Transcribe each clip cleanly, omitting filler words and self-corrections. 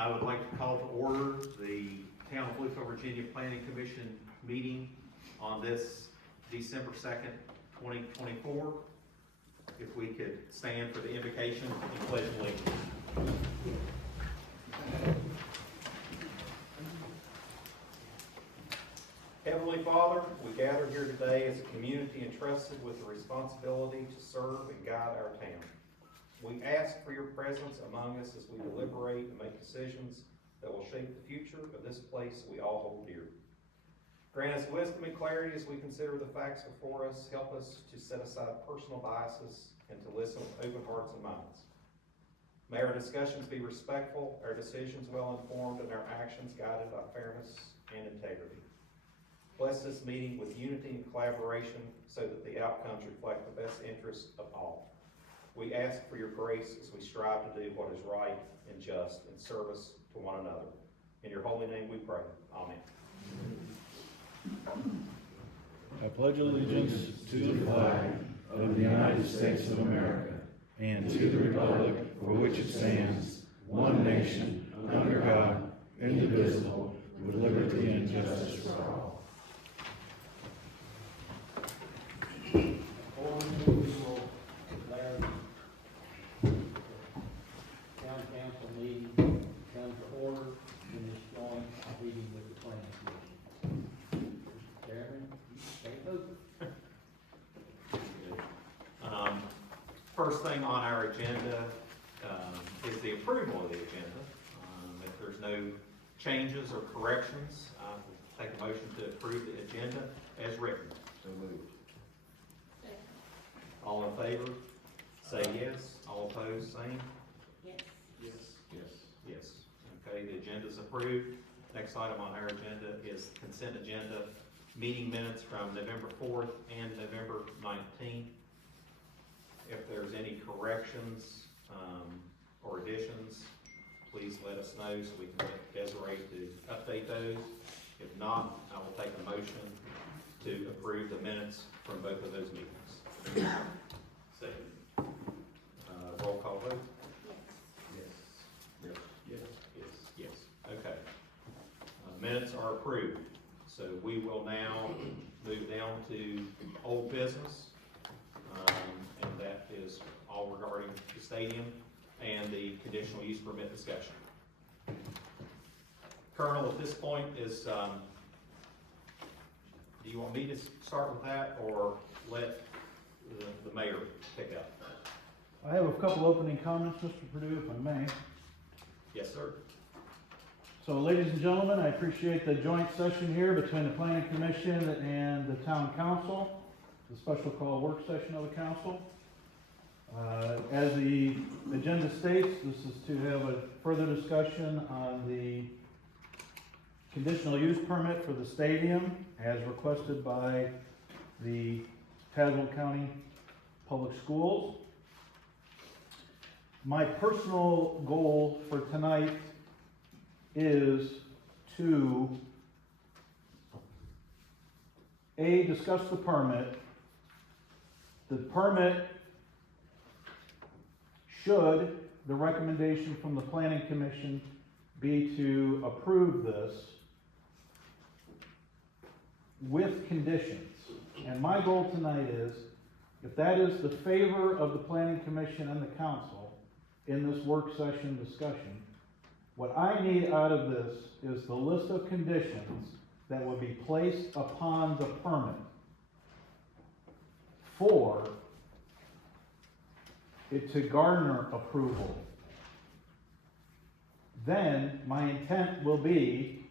I would like to call to order the Town of Bluefield, Virginia Planning Commission meeting on this December 2nd, 2024. If we could stand for the invocation and pledge allegiance. Heavenly Father, we gather here today as a community entrusted with the responsibility to serve and guide our town. We ask for your presence among us as we deliberate and make decisions that will shape the future of this place we all hold dear. Grant us wisdom and clarity as we consider the facts before us. Help us to set aside personal biases and to listen with open hearts and minds. May our discussions be respectful, our decisions well informed, and our actions guided by fairness and integrity. Bless this meeting with unity and collaboration so that the outcomes reflect the best interests of all. We ask for your grace as we strive to do what is right and just in service to one another. In your holy name we pray. Amen. I pledge allegiance to the flag of the United States of America and to the republic for which it stands, one nation, under God, indivisible, with liberty and justice for all. Town council meeting comes to order in this joint meeting with the planning commission. Mr. Chairman, you take over. First thing on our agenda is the approval of the agenda. If there's no changes or corrections, I will take a motion to approve the agenda as written. So moved. All in favor, say yes. All opposed, same. Yes. Yes. Yes. Yes. Okay, the agenda is approved. Next item on our agenda is consent agenda, meeting minutes from November 4th and November 19th. If there's any corrections or additions, please let us know so we can get Desiree to update those. If not, I will take a motion to approve the minutes from both of those meetings. Second. Roll call vote. Yes. Yes. Yes. Okay. Minutes are approved. So we will now move down to old business. And that is all regarding the stadium and the conditional use permit discussion. Colonel, at this point is, do you want me to start with that or let the mayor pick up? I have a couple opening comments, Mr. Perdue, if I may. Yes, sir. So, ladies and gentlemen, I appreciate the joint session here between the Planning Commission and the Town Council, the special call work session of the Council. As the agenda states, this is to have a further discussion on the conditional use permit for the stadium as requested by the Tazewell County Public Schools. My personal goal for tonight is to discuss the permit. The permit, should the recommendation from the Planning Commission be to approve this with conditions. And my goal tonight is, if that is the favor of the Planning Commission and the Council in this work session discussion, what I need out of this is the list of conditions that would be placed upon the permit for it to garner approval. Then my intent will be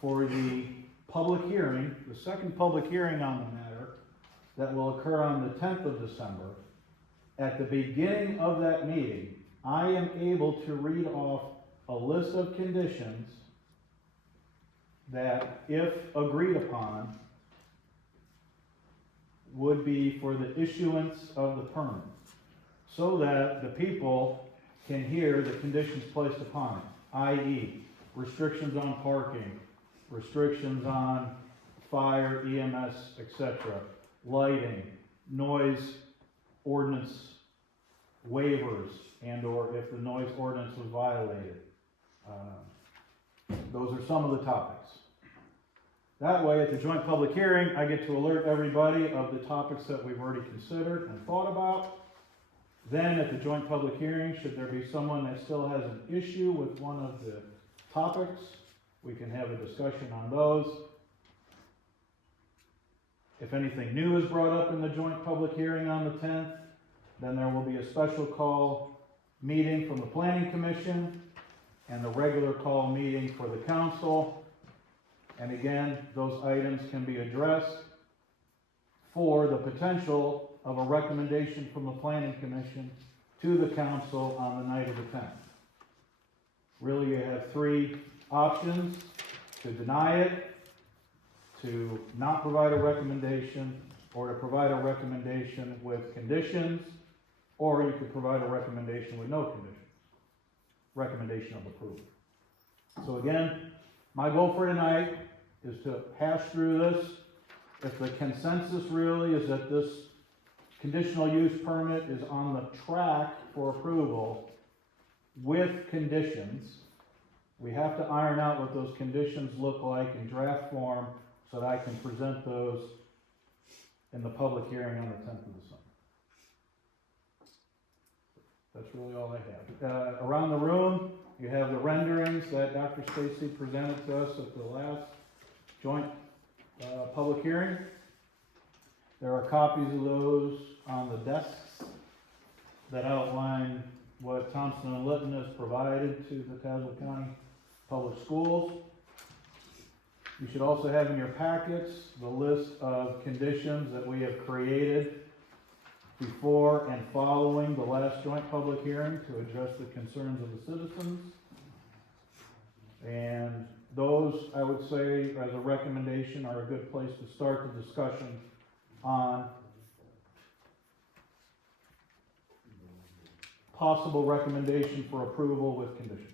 for the public hearing, the second public hearing on the matter, that will occur on the 10th of December. At the beginning of that meeting, I am able to read off a list of conditions that, if agreed upon, would be for the issuance of the permit, so that the people can hear the conditions placed upon it, i.e. restrictions on parking, restrictions on fire, EMS, etc., lighting, noise ordinance waivers, and or if the noise ordinance was violated, Those are some of the topics. That way, at the joint public hearing, I get to alert everybody of the topics that we've already considered and thought about. Then, at the joint public hearing, should there be someone that still has an issue with one of the topics, we can have a discussion on those. If anything new is brought up in the joint public hearing on the 10th, then there will be a special call meeting from the Planning Commission and the regular call meeting for the council. And again, those items can be addressed for the potential of a recommendation from the Planning Commission to the council on the night of the 10th. Really, you have three options: to deny it, to not provide a recommendation, or to provide a recommendation with conditions, or you could provide a recommendation with no conditions. Recommendation of approval. So again, my goal for tonight is to hash through this. If the consensus really is that this conditional use permit is on the track for approval with conditions, we have to iron out what those conditions look like in draft form so that I can present those in the public hearing on the 10th of December. That's really all I have. Around the room, you have the renderings that Dr. Stacy presented to us at the last joint public hearing. There are copies of those on the desks that outline what Thompson and Litton has provided to the Tazewell County Public Schools. You should also have in your packets the list of conditions that we have created before and following the last joint public hearing to address the concerns of the citizens. And those, I would say, as a recommendation, are a good place to start the discussion on possible recommendation for approval with conditions.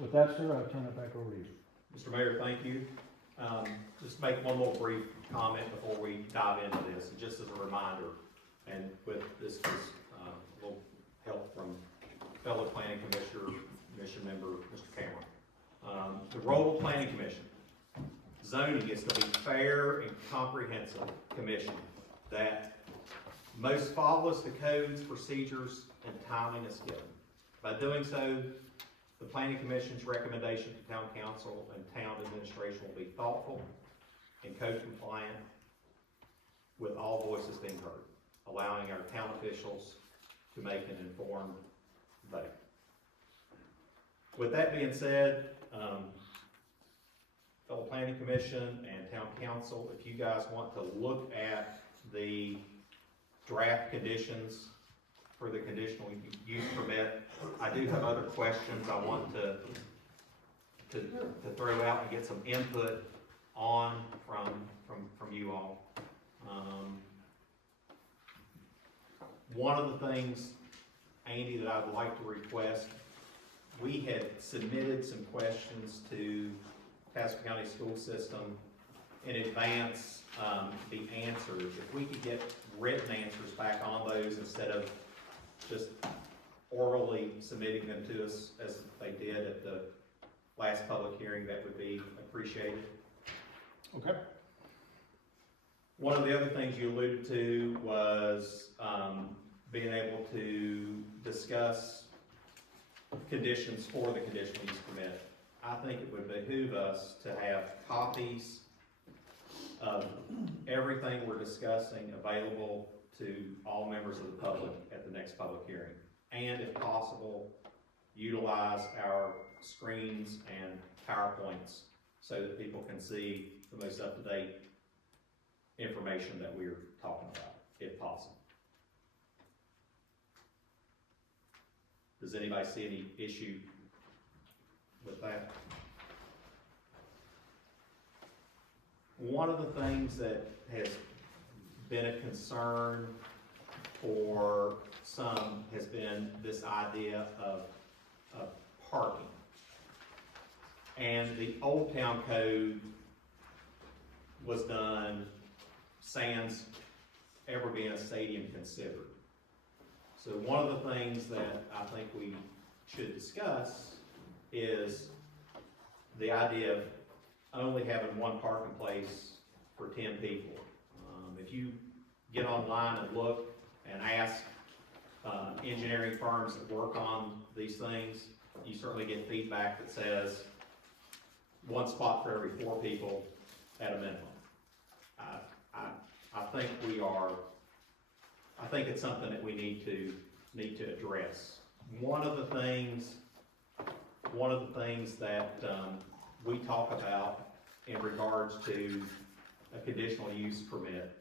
With that, sir, I'll turn it back over to you. Mr. Mayor, thank you. Just make one more brief comment before we dive into this, and just as a reminder, and with this was a little help from fellow planning commission member, Mr. Cameron. The role of planning commission, zoning is to be fair and comprehensive commission that most follows the codes, procedures, and timeliness given. By doing so, the Planning Commission's recommendation to Town Council and Town Administration will be thoughtful and code compliant with all voices being heard, allowing our town officials to make an informed vote. With that being said, fellow Planning Commission and Town Council, if you guys want to look at the draft conditions for the conditional use permit, I do have other questions I want to throw out and get some input on from you all. One of the things, Andy, that I would like to request, we had submitted some questions to Tazewell County School System in advance to be answered. If we could get written answers back on those instead of just orally submitting them to us as they did at the last public hearing, that would be appreciated. Okay. One of the other things you alluded to was being able to discuss conditions for the conditional use permit. I think it would behoove us to have copies of everything we're discussing available to all members of the public at the next public hearing. And if possible, utilize our screens and PowerPoints so that people can see the most up-to-date information that we're talking about, if possible. Does anybody see any issue with that? One of the things that has been a concern for some has been this idea of parking. And the Old Town Code was done sans ever being a stadium considered. So one of the things that I think we should discuss is the idea of only having one parking place for 10 people. If you get online and look and ask engineering firms that work on these things, you certainly get feedback that says one spot for every 4 people at a minimum. I think I think it's something that we need to address. One of the things that we talk about in regards to a conditional use permit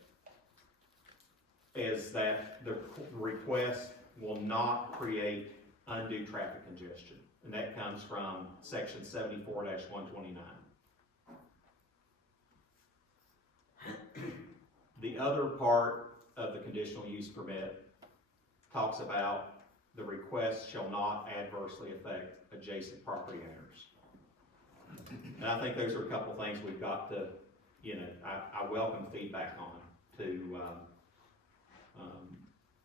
is that the request will not create undue traffic congestion, and that comes from section 74-129. The other part of the conditional use permit talks about the request shall not adversely affect adjacent property owners. And I think those are a couple of things we've got to, I welcome feedback on to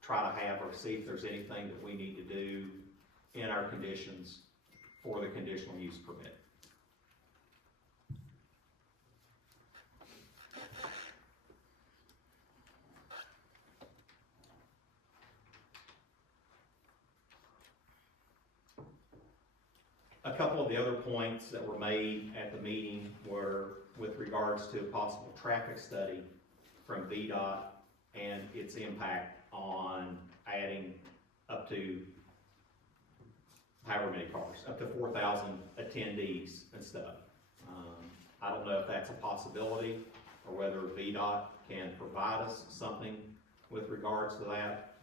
try to have or see if there's anything that we need to do in our conditions for the conditional use permit. A couple of the other points that were made at the meeting were with regards to a possible traffic study from VDOT and its impact on adding up to however many cars, up to 4,000 attendees and stuff. I don't know if that's a possibility or whether VDOT can provide us something with regards to that,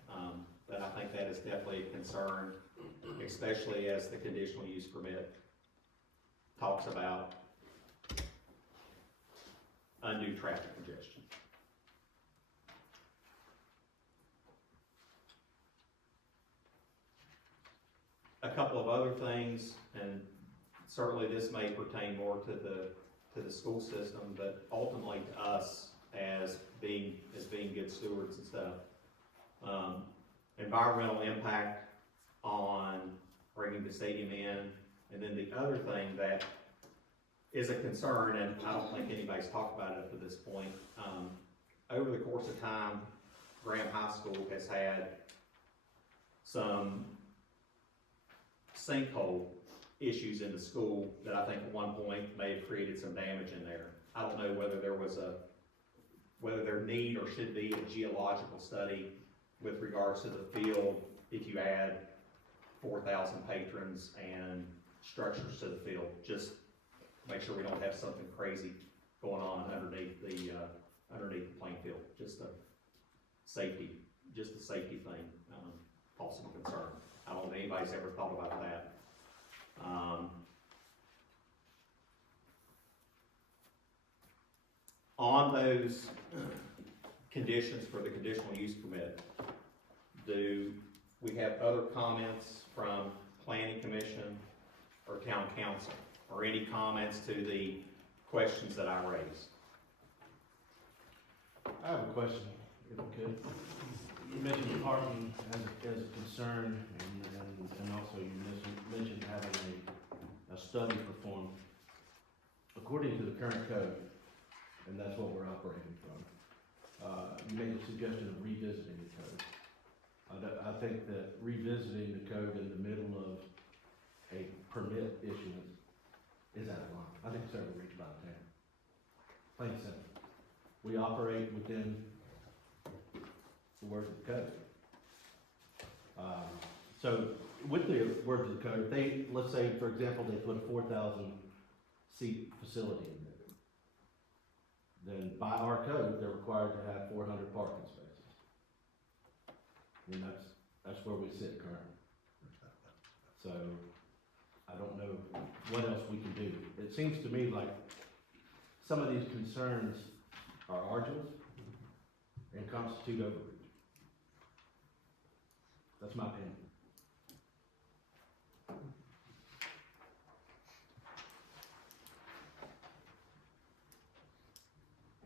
but I think that is definitely a concern, especially as the conditional use permit talks about undue traffic congestion. A couple of other things, and certainly this may pertain more to the school system, but ultimately to us as being good stewards and stuff. Environmental impact on bringing the stadium in, and then the other thing that is a concern, and I don't think anybody's talked about it up to this point, over the course of time, Graham High School has had some sinkhole issues in the school that I think at one point may have created some damage in there. I don't know whether there need or should be a geological study with regards to the field if you add 4,000 patrons and structures to the field. Just make sure we don't have something crazy going on underneath the playing field. Just a safety thing, possible concern. I don't know if anybody's ever thought about that. On those conditions for the conditional use permit, do we have other comments from Planning Commission or Town Council, or any comments to the questions that I raised? I have a question, if I could. You mentioned parking as a concern, and also you mentioned having a study performed. According to the current code, and that's what we're operating from, you made the suggestion of revisiting the code. I think that revisiting the code in the middle of a permit issuance is out of line. I think it's overreach by the town. Plain and simple. We operate within the words of the code. So with the words of the code, let's say, for example, they put a 4,000 seat facility in there. Then by our code, they're required to have 400 parking spaces. And that's where we sit currently. So I don't know what else we can do. It seems to me like some of these concerns are arduous and constitute overreach. That's my opinion. I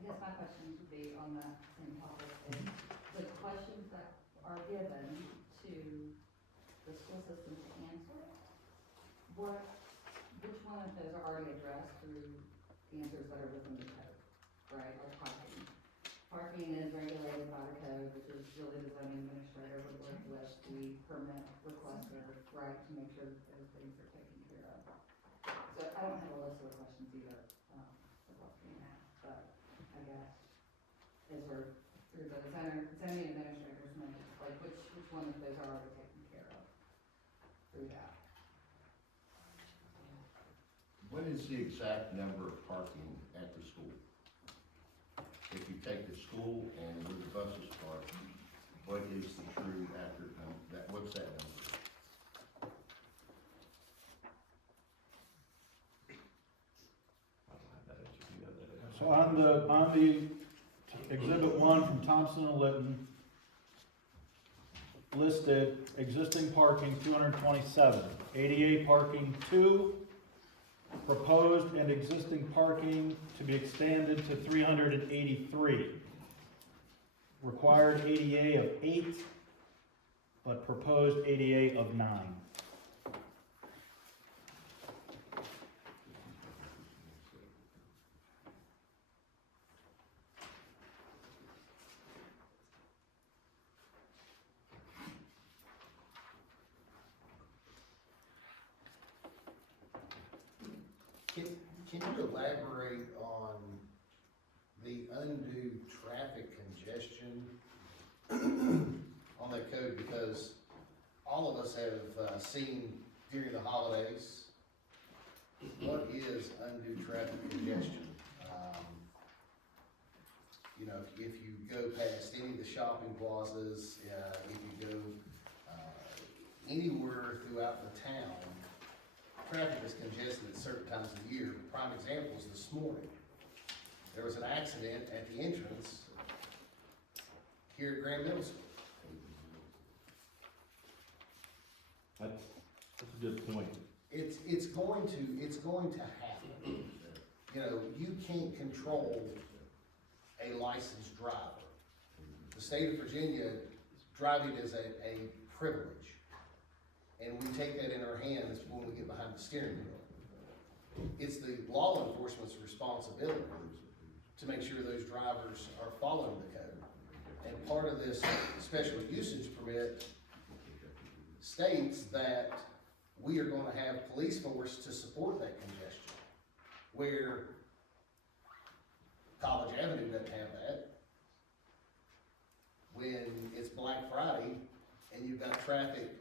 guess my question would be on that same topic, is the questions that are given to the school system to answer, what which one of those are already addressed through answers that are within the code, right, like parking? Parking is regulated by the code, which is really the zoning administrator would work with the permit requester, right, to make sure that those things are taken care of. So I don't have a list of the questions either, of what's being asked, but I guess, is there, through the zoning administrator's minutes, like, which one of those are already taken care of through that? What is the exact number of parking at the school? If you take the school and where the buses park, what is the true accurate number, what's that number? I don't have that answer. You have that answer. So on the exhibit 1 from Thompson and Litton, listed existing parking 227, ADA parking 2, proposed and existing parking to be expanded to 383. Required ADA of 8, but proposed ADA of 9. Can you elaborate on the undue traffic congestion on that code? Because all of us have seen during the holidays, what is undue traffic congestion? You know, if you go past any of the shopping plazas, if you go anywhere throughout the town, traffic is congested at certain times of the year. Prime example is this morning. There was an accident at the entrance here at Grand Middle School. That's a good point. It's going to happen. You know, you can't control a licensed driver. The state of Virginia, driving is a privilege. And we take that in our hands when we get behind the steering wheel. It's the law enforcement's responsibility to make sure those drivers are following the code. And part of this special usage permit states that we are going to have police force to support that congestion. Where College Avenue doesn't have that. When it's Black Friday and you've got traffic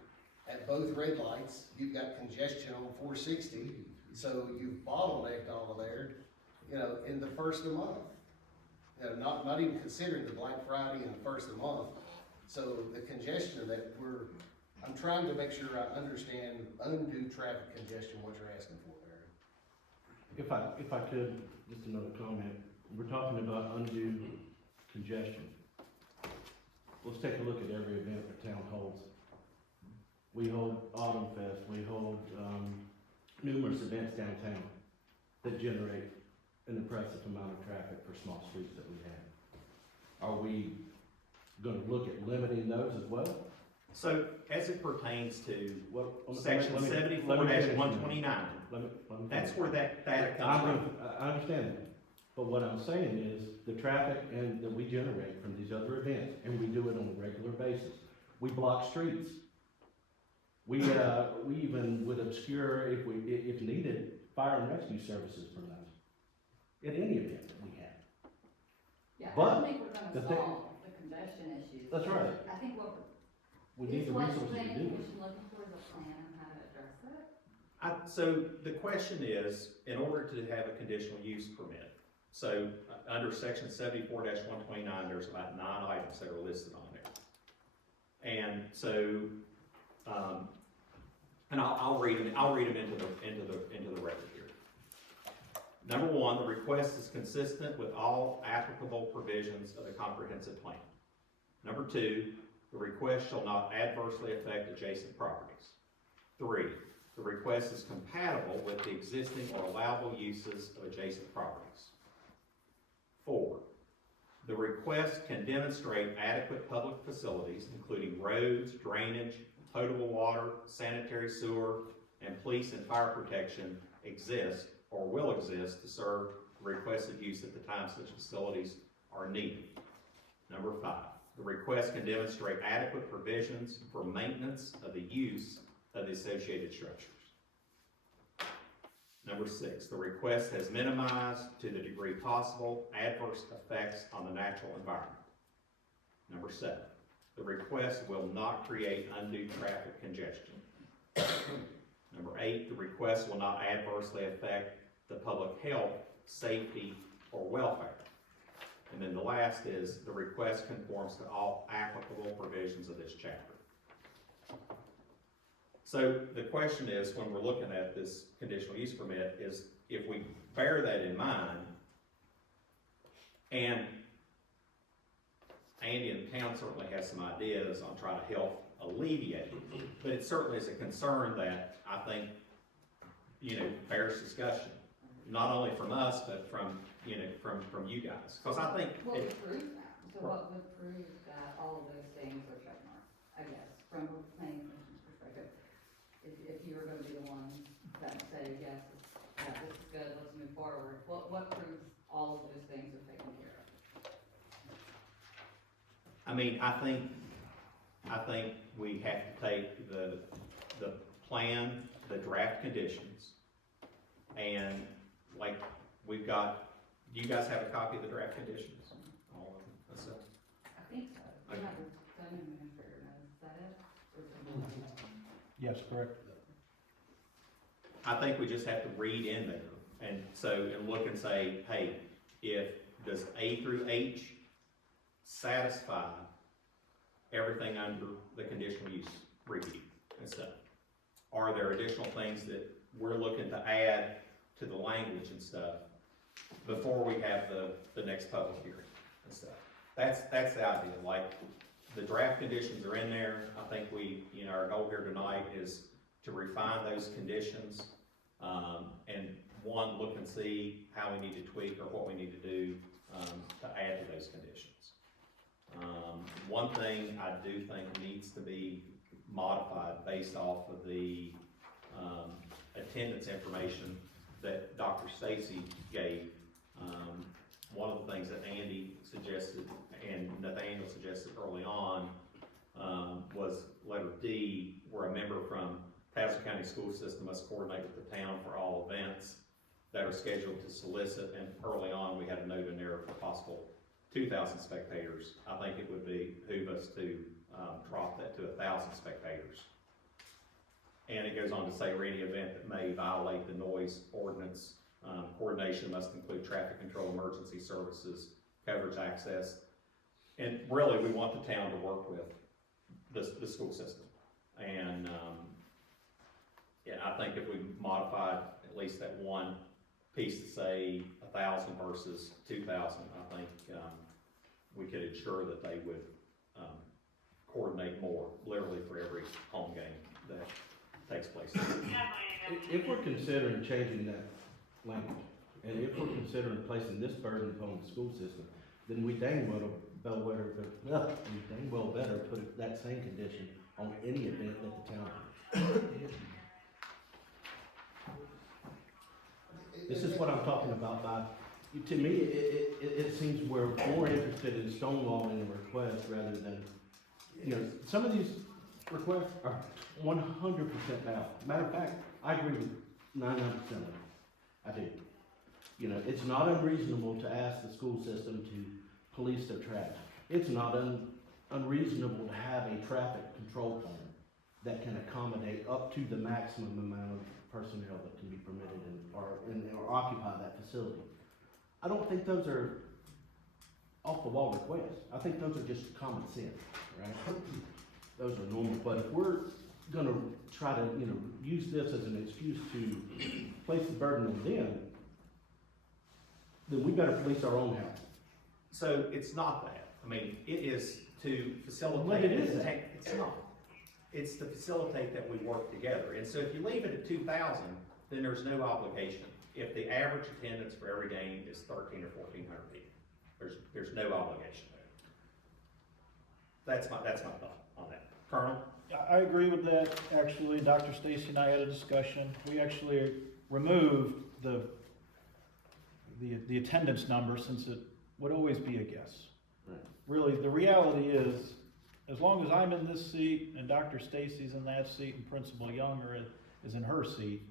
at both red lights, you've got congestion on 460, so you've bottlenecked all of there, you know, in the first of the month. You know, not even considering the Black Friday and the first of the month. So the congestion that I'm trying to make sure I understand undue traffic congestion, what you're asking for, Barry. If I could, just another comment. We're talking about undue congestion. Let's take a look at every event the town holds. We hold Autumn Fest, we hold numerous events downtown that generate an impressive amount of traffic for small streets that we have. Are we gonna look at limiting those as well? So, as it pertains to Well, section let me- 74-129, Let me that's finish. where that data comes from. I understand that, but what I'm saying is, the traffic and that we generate from these other events, and we do it on a regular basis. We block streets. We even would obscure, if needed, fire and rescue services from those, at any event that we have. Yeah, I But don't think we're the gonna thing- solve the congestion issues. That's right. I think We need the what resources you're to saying, do we it. should look for is a plan on how to address it. So the question is, in order to have a conditional use permit, so under section 74-129, there's about 9 items that are listed on there. And so, and I'll read them into the record here. Number 1, the request is consistent with all applicable provisions of the comprehensive plan. Number 2, the request shall not adversely affect adjacent properties. 3, the request is compatible with the existing or allowable uses of adjacent properties. 4, the request can demonstrate adequate public facilities, including roads, drainage, potable water, sanitary sewer, and police and fire protection exist or will exist to serve requested use at the time such facilities are needed. Number 5, the request can demonstrate adequate provisions for maintenance of the use of the associated structures. Number 6, the request has minimized to the degree possible adverse effects on the natural environment. Number 7, the request will not create undue traffic congestion. Number 8, the request will not adversely affect the public health, safety, or welfare. And then the last is the request conforms to all applicable provisions of this chapter. So the question is, when we're looking at this conditional use permit, is if we bear that in mind, and Andy and the town certainly has some ideas on trying to help alleviate it, but it certainly is a concern that I think, bears discussion, not only from us, but from you guys, because I think. What would prove that? So what would prove that all of those things are check marked, I guess, from a planning commission's perspective? If you were gonna be the one that say, yes, this is good, let's move forward, what proves all of those things are taken care of? I mean, I think we have to take the plan, the draft conditions, and like, we've got, do you guys have a copy of the draft conditions? All of them, that's it. I think so. You have a zoning administrator knows, is that it? Or is it more than that? Yes, correct. I think we just have to read in there, and look and say, hey, does A through H satisfy everything under the conditional use review and stuff? Are there additional things that we're looking to add to the language and stuff before we have the next public hearing and stuff? That's the idea. Like, the draft conditions are in there. I think our goal here tonight is to refine those conditions, and look and see how we need to tweak or what we need to do to add to those conditions. One thing I do think needs to be modified based off of the attendance information that Dr. Stacy gave. One of the things that Andy suggested and Nathaniel suggested early on was letter D, where a member from Tazewell County School System must coordinate with the town for all events that are scheduled to solicit, and early on we had a note in there for possible 2,000 spectators. I think it would behoove us to drop that to 1,000 spectators. And it goes on to say, or any event that may violate the noise ordinance, coordination must include traffic control, emergency services, coverage access. And really, we want the town to work with the school system. And I think if we modified at least that one piece to say 1,000 versus 2,000, I think we could ensure that they would coordinate more, literally for every home game that takes place. If we're considering changing that language, and if we're considering placing this burden upon the school system, then we dang well better put that same condition on any event that the town. This is what I'm talking about to me, it seems we're more interested in stonewalling the request rather than, some of these requests are 100% valid. Matter of fact, I agree with 99% of them. I do. It's not unreasonable to ask the school system to police their traffic. It's not unreasonable to have a traffic control plan that can accommodate up to the maximum amount of personnel that can be permitted or occupy that facility. I don't think those are off the wall requests. I think those are just common sense, right? Those are normal. But if we're gonna try to, use this as an excuse to place the burden on them, then we better police our own house. So it's not that. I mean, it is to facilitate. What it is that? It's not. It's to facilitate that we work together. And so if you leave it at 2,000, then there's no obligation. If the average attendance for every game is 1,300 or 1,400 people, there's no obligation there. That's my thought on that. Colonel? I agree with that. Actually, Dr. Stacy and I had a discussion. We actually remove the attendance number, since it would always be a guess. Right. Really, the reality is, as long as I'm in this seat and Dr. Stacy's in that seat and Principal Younger is in her seat,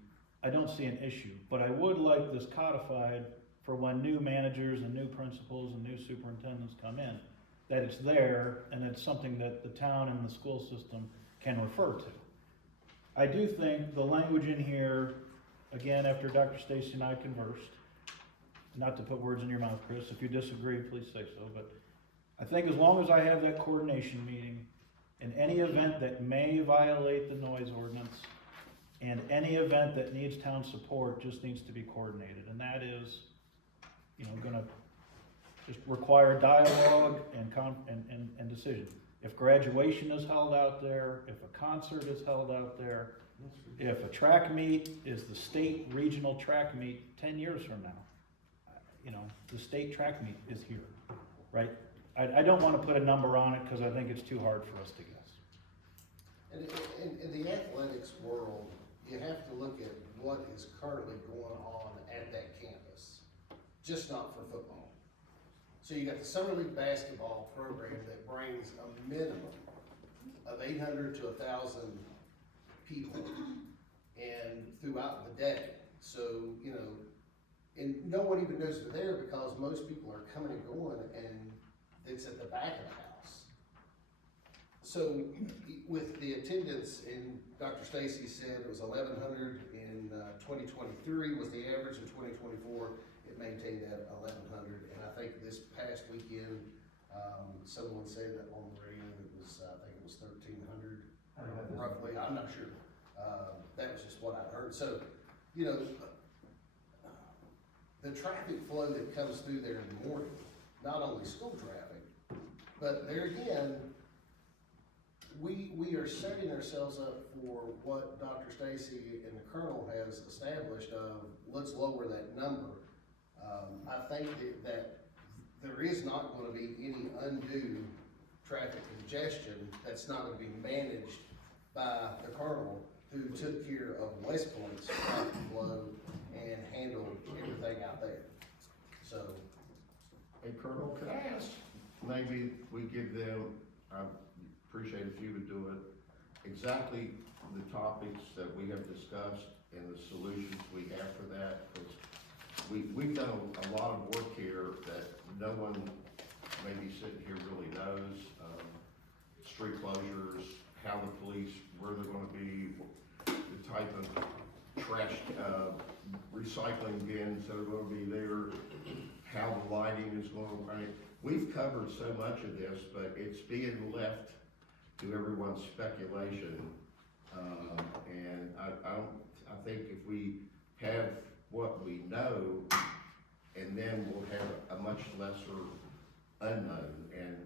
I don't see an issue. But I would like this codified for when new managers and new principals and new superintendents come in, that it's there and it's something that the town and the school system can refer to. I do think the language in here, again, after Dr. Stacy and I conversed, not to put words in your mouth, Chris, if you disagree, please say so, but I think as long as I have that coordination meeting, in any event that may violate the noise ordinance, and any event that needs town support just needs to be coordinated, and that is, gonna just require dialogue and decision. If graduation is held out there, if a concert is held out there, if a track meet is the state regional track meet 10 years from now, the state track meet is here, right? I don't want to put a number on it because I think it's too hard for us to guess. And in the athletics world, you have to look at what is currently going on at that campus, just not for football. So you got the Summer League basketball program that brings a minimum of 800 to 1,000 people and throughout the day. So, and no one even knows they're there because most people are coming and going, and it's at the back of the house. So with the attendance, and Dr. Stacy said it was 1,100 in 2023 was the average. In 2024, it maintained at 1,100. And I think this past weekend, someone said that on the radio it was, I think it was 1,300 roughly. I'm not sure. That was just what I heard. So, the traffic flow that comes through there in the morning, not only school traffic, but there again, we are setting ourselves up for what Dr. Stacy and the Colonel has established of, let's lower that number. I think that there is not going to be any undue traffic congestion that's not going to be managed by the Colonel, who took care of West Point's traffic flow and handled everything out there. So, Hey Colonel, can I ask, maybe we give them, I appreciate if you would do it, exactly the topics that we have discussed and the solutions we have for that, because we've done a lot of work here that no one maybe sitting here really knows. Street closures, how the police, where they're gonna be, the type of trash, recycling bins that are gonna be there, how the lighting is going to run. We've covered so much of this, but it's being left to everyone's speculation. And I think if we have what we know, and then we'll have a much lesser unknown, and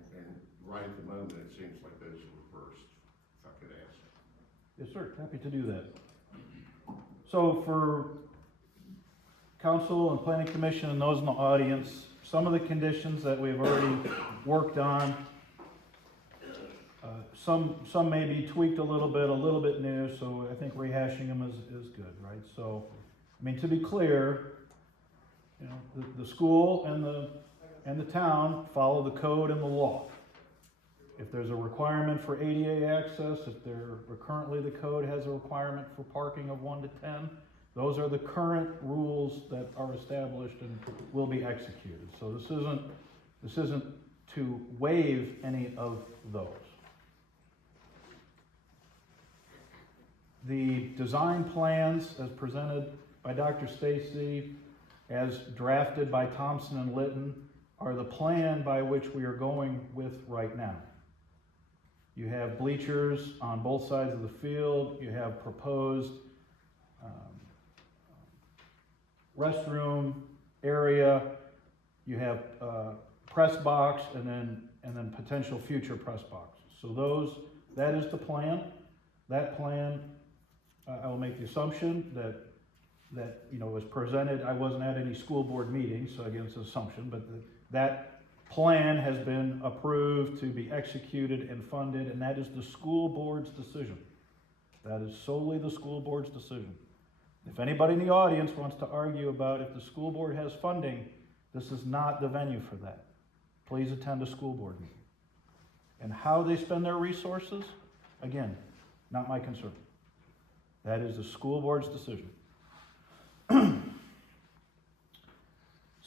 right at the moment, it seems like those are reversed, if I could ask. Yes, sir, happy to do that. So for council and planning commission and those in the audience, some of the conditions that we've already worked on, some may be tweaked a little bit new, so I think rehashing them is good, right? So, to be clear, the school and the town follow the code and the law. If there's a requirement for ADA access, currently the code has a requirement for parking of 1 to 10, those are the current rules that are established and will be executed. So this isn't to waive any of those. The design plans as presented by Dr. Stacy, as drafted by Thompson and Litton, are the plan by which we are going with right now. You have bleachers on both sides of the field. You have proposed restroom area. You have press box, and then potential future press boxes. So that is the plan. That plan, I will make the assumption that was presented. I wasn't at any school board meetings, so again, it's an assumption, but that plan has been approved to be executed and funded, and that is the school board's decision. That is solely the school board's decision. If anybody in the audience wants to argue about if the school board has funding, this is not the venue for that. Please attend a school board meeting. And how they spend their resources, again, not my concern. That is the school board's decision.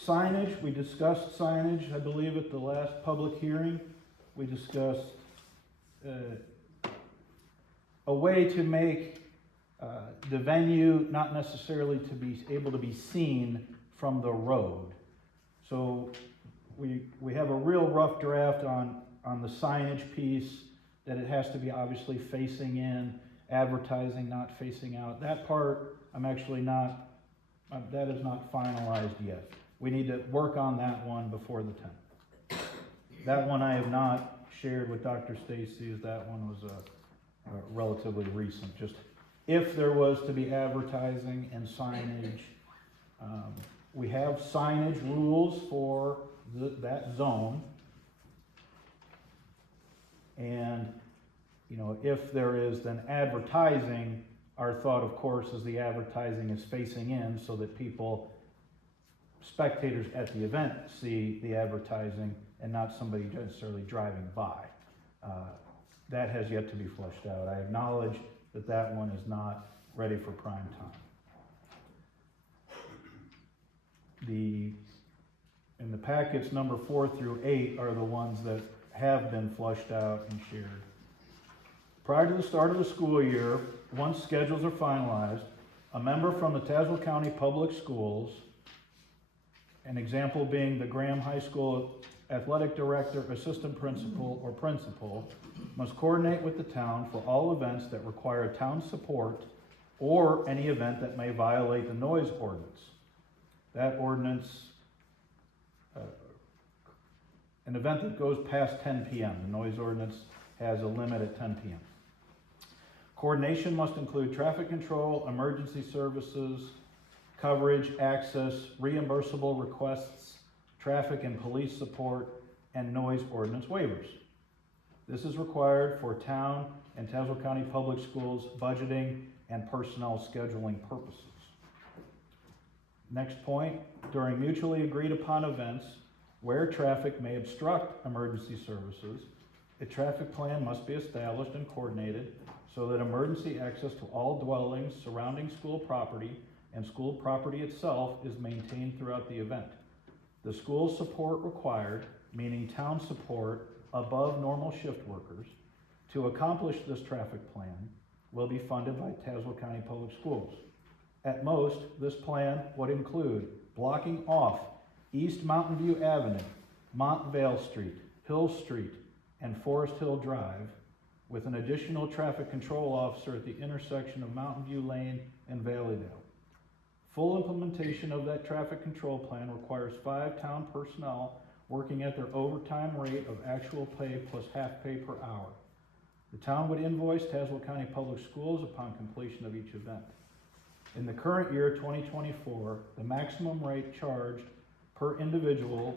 Signage, we discussed signage, I believe, at the last public hearing. We discussed a way to make the venue not necessarily to be able to be seen from the road. So we have a real rough draft on the signage piece, that it has to be obviously facing in, advertising not facing out. That part, I'm actually not, that is not finalized yet. We need to work on that one before the 10th. That one I have not shared with Dr. Stacy, as that one was relatively recent. Just if there was to be advertising and signage, we have signage rules for that zone. And, you know, if there is then advertising, our thought, of course, is the advertising is facing in so that people, spectators at the event, see the advertising and not somebody necessarily driving by. That has yet to be fleshed out. I acknowledge that that one is not ready for prime time. In the packets number 4 through 8 are the ones that have been flushed out and shared. Prior to the start of the school year, once schedules are finalized, a member from the Tazewell County Public Schools, an example being the Graham High School athletic director, assistant principal, or principal, must coordinate with the town for all events that require town support or any event that may violate the noise ordinance. That ordinance, an event that goes past 10 p.m. The noise ordinance has a limit at 10 p.m. Coordination must include traffic control, emergency services, coverage, access, reimbursable requests, traffic and police support, and noise ordinance waivers. This is required for town and Tazewell County Public Schools budgeting and personnel scheduling purposes. Next point, during mutually agreed upon events where traffic may obstruct emergency services, a traffic plan must be established and coordinated so that emergency access to all dwellings surrounding school property and school property itself is maintained throughout the event. The school support required, meaning town support above normal shift workers, to accomplish this traffic plan will be funded by Tazewell County Public Schools. At most, this plan would include blocking off East Mountain View Avenue, Montvale Street, Hill Street, and Forest Hill Drive, with an additional traffic control officer at the intersection of Mountain View Lane and Valleydale. Full implementation of that traffic control plan requires 5 town personnel working at their overtime rate of actual pay plus half pay per hour. The town would invoice Tazewell County Public Schools upon completion of each event. In the current year, 2024, the maximum rate charged per individual,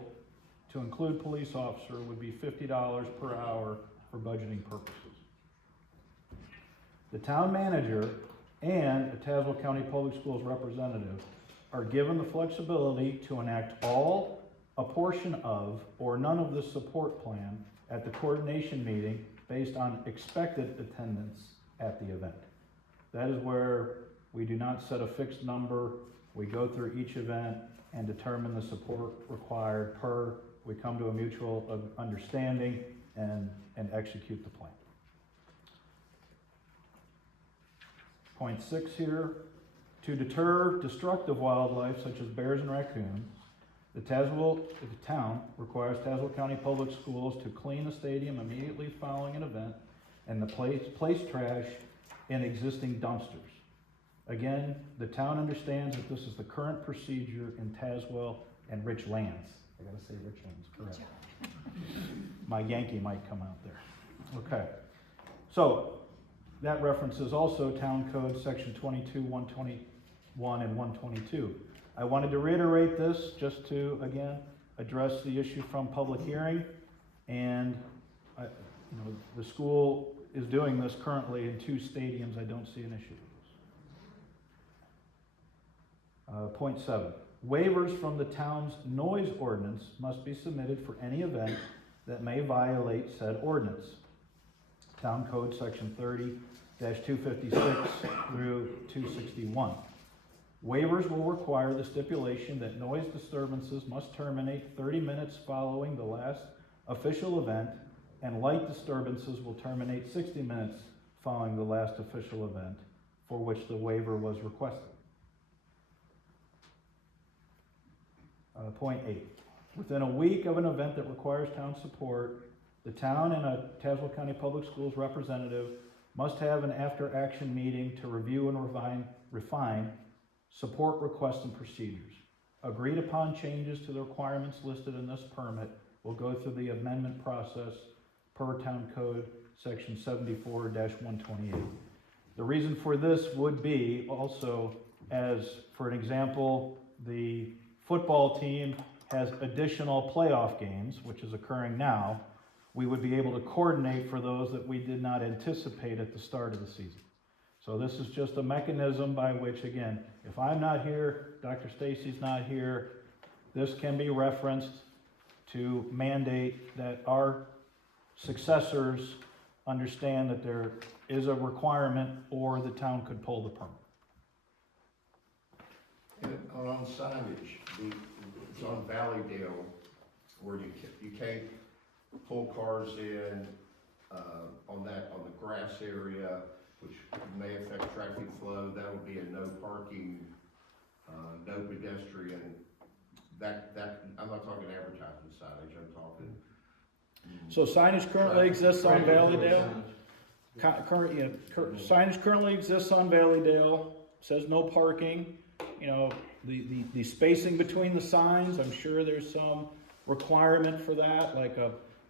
to include police officer, would be $50 per hour for budgeting purposes. The town manager and a Tazewell County Public Schools representative are given the flexibility to enact all, a portion of, or none of the support plan at the coordination meeting based on expected attendance at the event. That is where we do not set a fixed number. We go through each event and determine the support required per, we come to a mutual understanding and execute the plan. Point 6 here, to deter destructive wildlife such as bears and raccoons, the town requires Tazewell County Public Schools to clean the stadium immediately following an event and place trash in existing dumpsters. Again, the town understands that this is the current procedure in Tazewell and Richlands. I gotta say Richlands, correct. My Yankee might come out there. Okay, so that references also Town Code Section 22, 121, and 122. I wanted to reiterate this just to, again, address the issue from public hearing. And the school is doing this currently in 2 stadiums. I don't see an issue with this. Point 7, waivers from the town's noise ordinance must be submitted for any event that may violate said ordinance. Town Code Section 30-256 through 261. Waivers will require the stipulation that noise disturbances must terminate 30 minutes following the last official event, and light disturbances will terminate 60 minutes following the last official event for which the waiver was requested. Point 8, within a week of an event that requires town support, the town and a Tazewell County Public Schools representative must have an after-action meeting to review and refine support requests and procedures. Agreed upon changes to the requirements listed in this permit will go through the amendment process per Town Code Section 74-128. The reason for this would be also, as for an example, the football team has additional playoff games, which is occurring now. We would be able to coordinate for those that we did not anticipate at the start of the season. So this is just a mechanism by which, again, if I'm not here, Dr. Stacy's not here, this can be referenced to mandate that our successors understand that there is a requirement or the town could pull the permit. And on signage, it's on Valleydale where you can't pull cars in, on the grass area, which may affect traffic flow. That would be a no parking, no pedestrian. That, I'm not talking advertising signage, I'm talking. So signage currently exists on Valleydale. Signage currently exists on Valleydale, says no parking. You know, the spacing between the signs, I'm sure there's some requirement for that,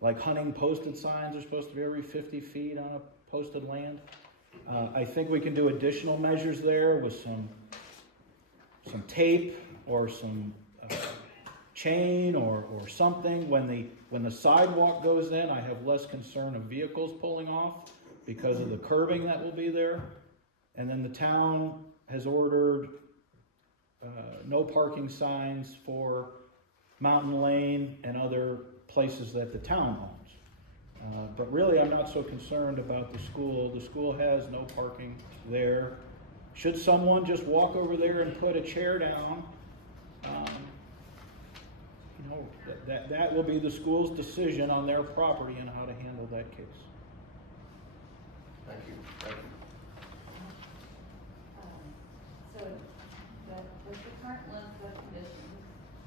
like hunting posted signs are supposed to be every 50 feet on a posted land. I think we can do additional measures there with some tape or some chain or something. When the sidewalk goes in, I have less concern of vehicles pulling off because of the curbing that will be there. And then the town has ordered no parking signs for Mountain Lane and other places that the town owns. But really, I'm not so concerned about the school. The school has no parking there. Should someone just walk over there and put a chair down, that will be the school's decision on their property and how to handle that case. Thank you, thank you. So, the current list of conditions,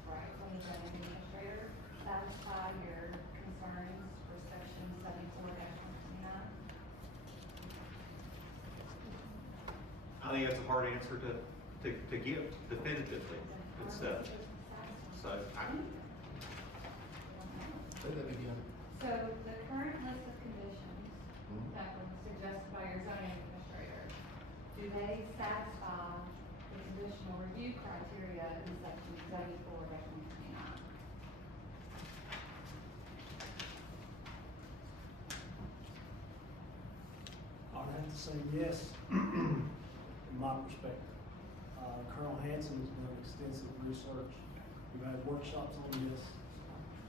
right, from the zoning administrator, satisfy your concerns for section 74-129? I think that's a hard answer to give definitively. It's, so Say that again. So the current list of conditions that was suggested by your zoning administrator, do they satisfy the conditional review criteria in section 74-129? I would have to say yes, from my perspective. Colonel Hanson has done extensive research. We've had workshops on this.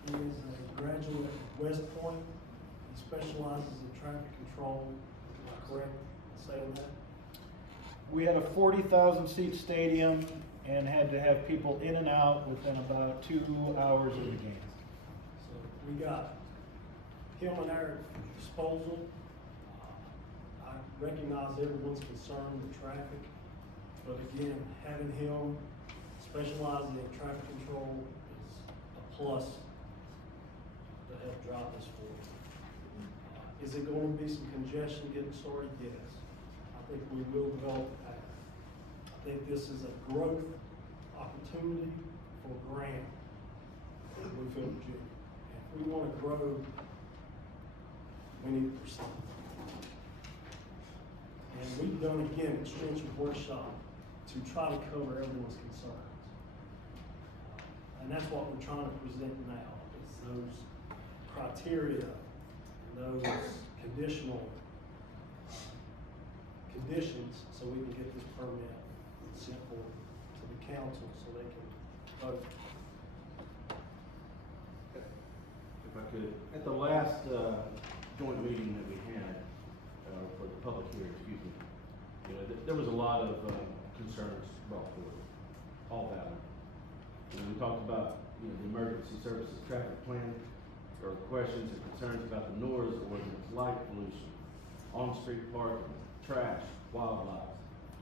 He is a graduate of West Point. He specializes in traffic control. Am I correct in saying that? We had a 40,000 seat stadium and had to have people in and out within about 2 hours of the game. So we got him and our disposal. I recognize everyone's concern with traffic, but again, having him specializing in traffic control is a plus to help drive this forward. Is it going to be some congestion getting started? Yes. I think we will develop a pattern. I think this is a growth opportunity for Grant in Bluefield, Virginia. And if we want to grow, we need to proceed. And we've done, again, extensive workshop to try to cover everyone's concerns. And that's what we're trying to present now, is those criteria, those conditional conditions, so we can get this permit sent forward to the council so they can vote. If I could, at the last, joint meeting that we had, for the public hearing, excuse me, you know, there was a lot of, concerns brought forward, all valid. You know, we talked about, you know, the emergency services traffic plan, there were questions and concerns about the NORS ordinance, light pollution, on-street parking, trash, wildlife,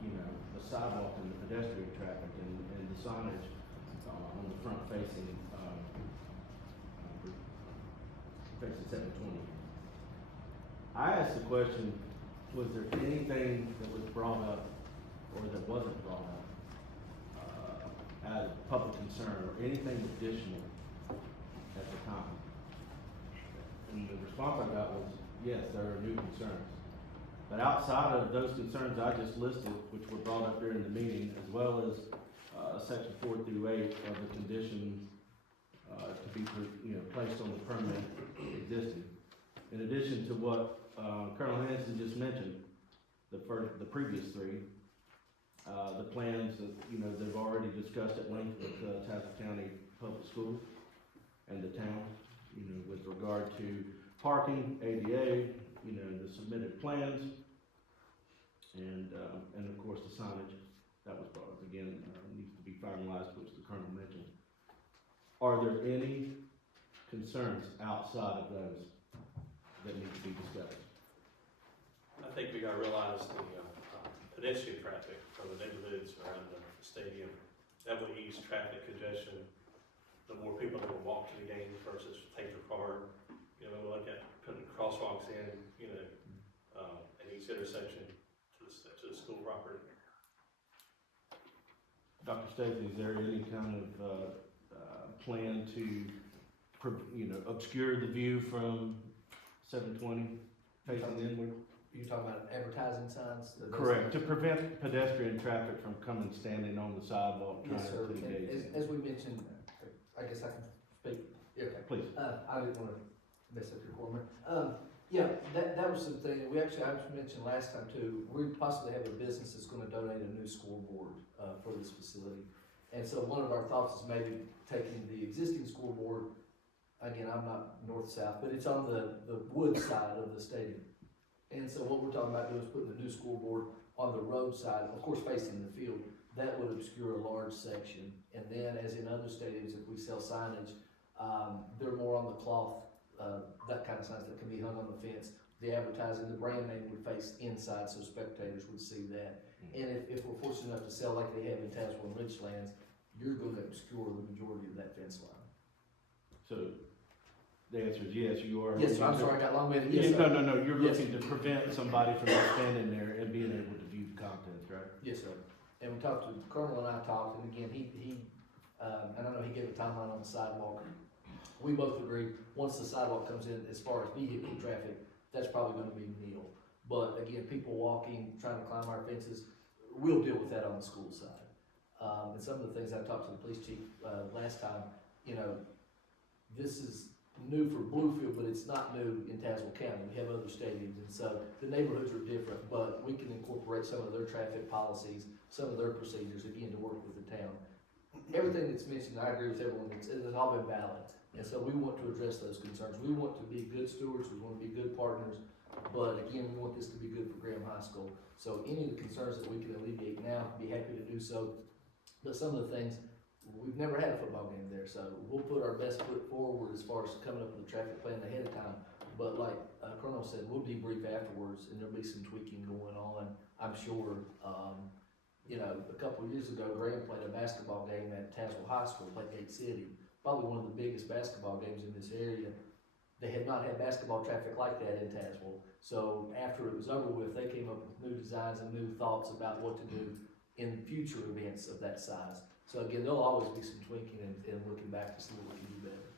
you know, the sidewalk and the pedestrian traffic and the signage, on the front facing, facing 720. I asked the question, was there anything that was brought up or that wasn't brought up as public concern or anything additional at the time? And the response I got was, yes, there are new concerns. But outside of those concerns I just listed, which were brought up during the meeting, as well as section 4 through 8 of the condition to be, you know, placed on the permit existing. In addition to what Colonel Hanson just mentioned, the previous three, the plans that, you know, they've already discussed at length with Tazewell County Public Schools and the town, you know, with regard to parking, ADA, you know, the submitted plans, and of course the signage that was brought up again, needs to be finalized, which the Colonel mentioned. Are there any concerns outside of those that need to be discussed? I think we gotta realize the pedestrian traffic from the neighborhoods around the stadium, that will ease traffic congestion. The more people that will walk to the game versus take their car, you know, we'll look at putting crosswalks in, you know, at each intersection to the school property. Dr. Stacey, is there any kind of plan to, you know, obscure the view from 720 facing inward? You're talking about advertising signs? Correct, to prevent pedestrian traffic from coming, standing on the sidewalk, trying Yes, sir. to engage. As we mentioned, I guess I can speak. Okay. Please. I didn't wanna mess up your corner. Yeah, that was something, I mentioned last time too, we possibly have a business that's gonna donate a new scoreboard, for this facility. And so one of our thoughts is maybe taking the existing scoreboard, again, I'm not north-south, but it's on the wood side of the stadium. And so what we're talking about doing is putting the new scoreboard on the road side, of course facing the field. That would obscure a large section. And then, as in other stadiums, if we sell signage, they're more on the cloth, that kind of signs that can be hung on the fence. The advertising, the brand name would face inside, so spectators would see that. And if we're fortunate enough to sell like they have in Tazewell and Richlands, you're gonna obscure the majority of that fence line. So, the answer is yes, you are. Yes, sir, I'm sorry, I got long-winded. Yes, sir. No, you're Yes. looking to prevent somebody from just standing there and being able to view the contents, right? Yes, sir. And we talked to, Colonel and I talked, and again, and I know he gave a timeline on the sidewalk. We both agree, once the sidewalk comes in, as far as vehicle traffic, that's probably gonna be nil. But again, people walking, trying to climb our fences, we'll deal with that on the school side. And some of the things I talked to the police chief, last time, you know, this is new for Bluefield, but it's not new in Tazewell County. We have other stadiums, and so the neighborhoods are different, but we can incorporate some of their traffic policies, some of their procedures, again, to work with the town. Everything that's mentioned, I agree with everyone, it's all been valid, and so we want to address those concerns. We want to be good stewards, we want to be good partners, but again, we want this to be good for Graham High School. So any of the concerns that we can alleviate now, be happy to do so. But some of the things, we've never had a football game there, so we'll put our best foot forward as far as coming up with a traffic plan ahead of time. But like Colonel said, we'll debrief afterwards, and there'll be some tweaking going on, I'm sure. You know, a couple of years ago, Graham played a basketball game at Tazewell High School, like Gate City, probably one of the biggest basketball games in this area. They had not had basketball traffic like that in Tazewell. So after it was over with, they came up with new designs and new thoughts about what to do in future events of that size. So again, there'll always be some tweaking and looking back to see what we can do better.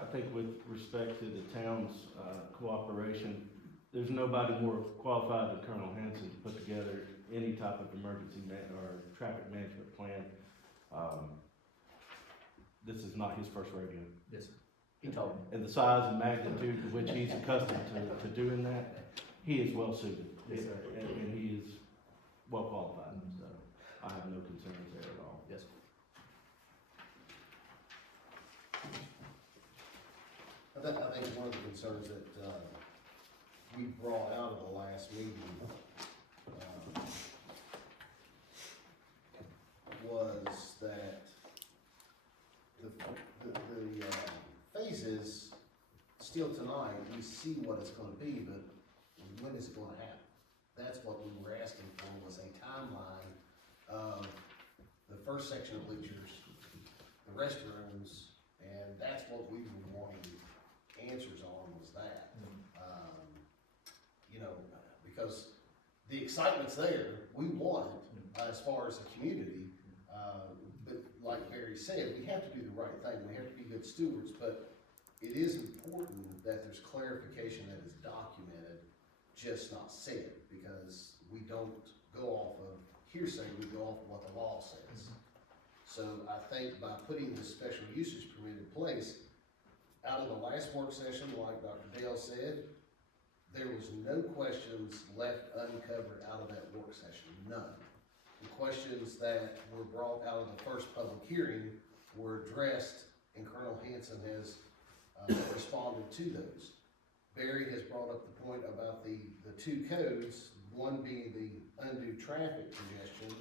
I think with respect to the town's cooperation, there's nobody more qualified than Colonel Hanson to put together any type of emergency or traffic management plan. This is not his first rodeo. Yes, sir. He told me. And the size and magnitude to which he's accustomed to doing that, he is well suited. Yes, sir. And he is well qualified, so I have no concerns there at all. I think one of the concerns that, we brought out of the last meeting, was that the phases, still tonight, we see what it's gonna be, but when is it gonna happen? That's what we were asking for, was a timeline of the first section of bleachers, the restrooms, and that's what we were wanting answers on, was that. You know, because the excitement's there, we want it, as far as the community, but like Barry said, we have to do the right thing, we have to be good stewards, but it is important that there's clarification that is documented, just not said, because we don't go off of hearsay, we go off of what the law says. So I think by putting this special usage permit in place, out of the last work session, like Dr. Dale said, there was no questions left uncovered out of that work session, none. The questions that were brought out of the first public hearing were addressed, and Colonel Hanson has responded to those. Barry has brought up the point about the two codes, one being the undue traffic congestion,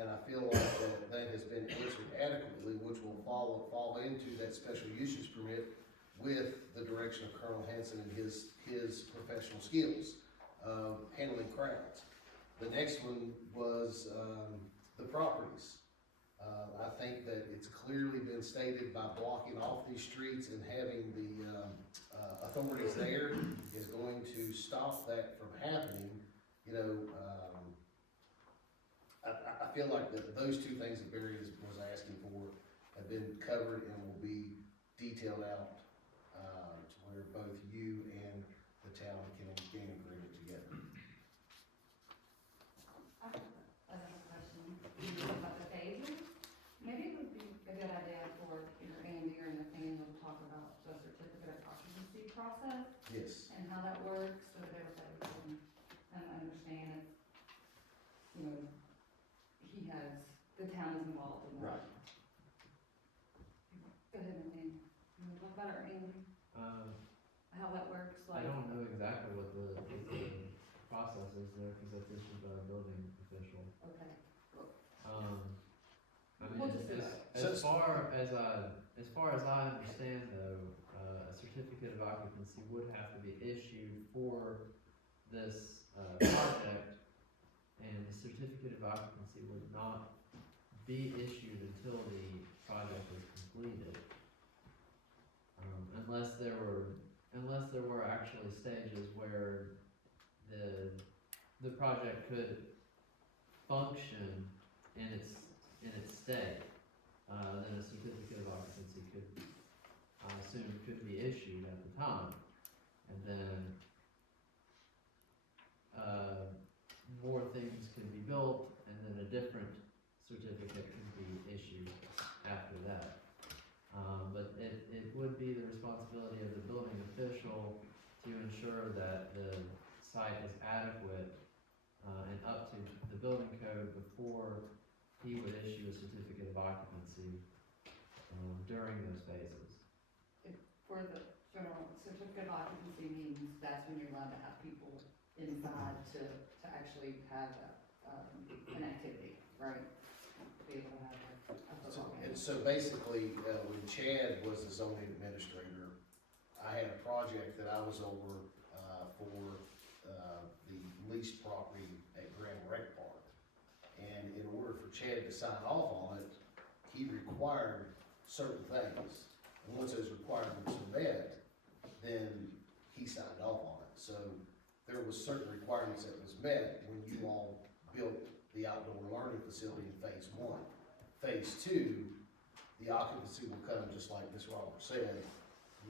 and I feel like that has been answered adequately, which will fall into that special usage permit with the direction of Colonel Hanson and his professional skills of handling crowds. The next one was the properties. I think that it's clearly been stated by blocking off these streets and having the authorities there is going to stop that from happening. You know, I feel like that those two things that Barry was asking for have been covered and will be detailed out to where both you and the town can gain agreement together. I have another question. You talk about the phases. Maybe it would be a good idea for either Andy or Nathaniel to talk about the certificate of occupancy process Yes. and how that works, so that everybody can understand it. You know, the town is involved in that. Right. Go ahead, Nathaniel. You want to talk about it, or Andy? How that works, I like? don't know exactly what the process is there, because that's issued by a building official. Okay. I We'll mean, just do that. as far as I understand though, a certificate of occupancy would have to be issued for this, project, and the certificate of occupancy would not be issued until the project is completed. Unless there were actually stages where the project could function in its state, then a certificate of occupancy could, I assume, could be issued at the time. And then, more things could be built, and then a different certificate could be issued after that. But it would be the responsibility of the building official to ensure that the site is adequate, and up to the building code before he would issue a certificate of occupancy, during those phases. For the general certificate of occupancy means that's when you're allowed to have people inside to actually have an activity, right? Be able to have a football game. And so basically, when Chad was the zoning administrator, I had a project that I was over, for, the leased property at Grand Rec Park. And in order for Chad to sign off on it, he required certain things. And once those requirements are met, then he signed off on it. So there was certain requirements that was met when you all built the outdoor learning facility in phase one. Phase two, the occupancy will come just like Ms. Roberts said,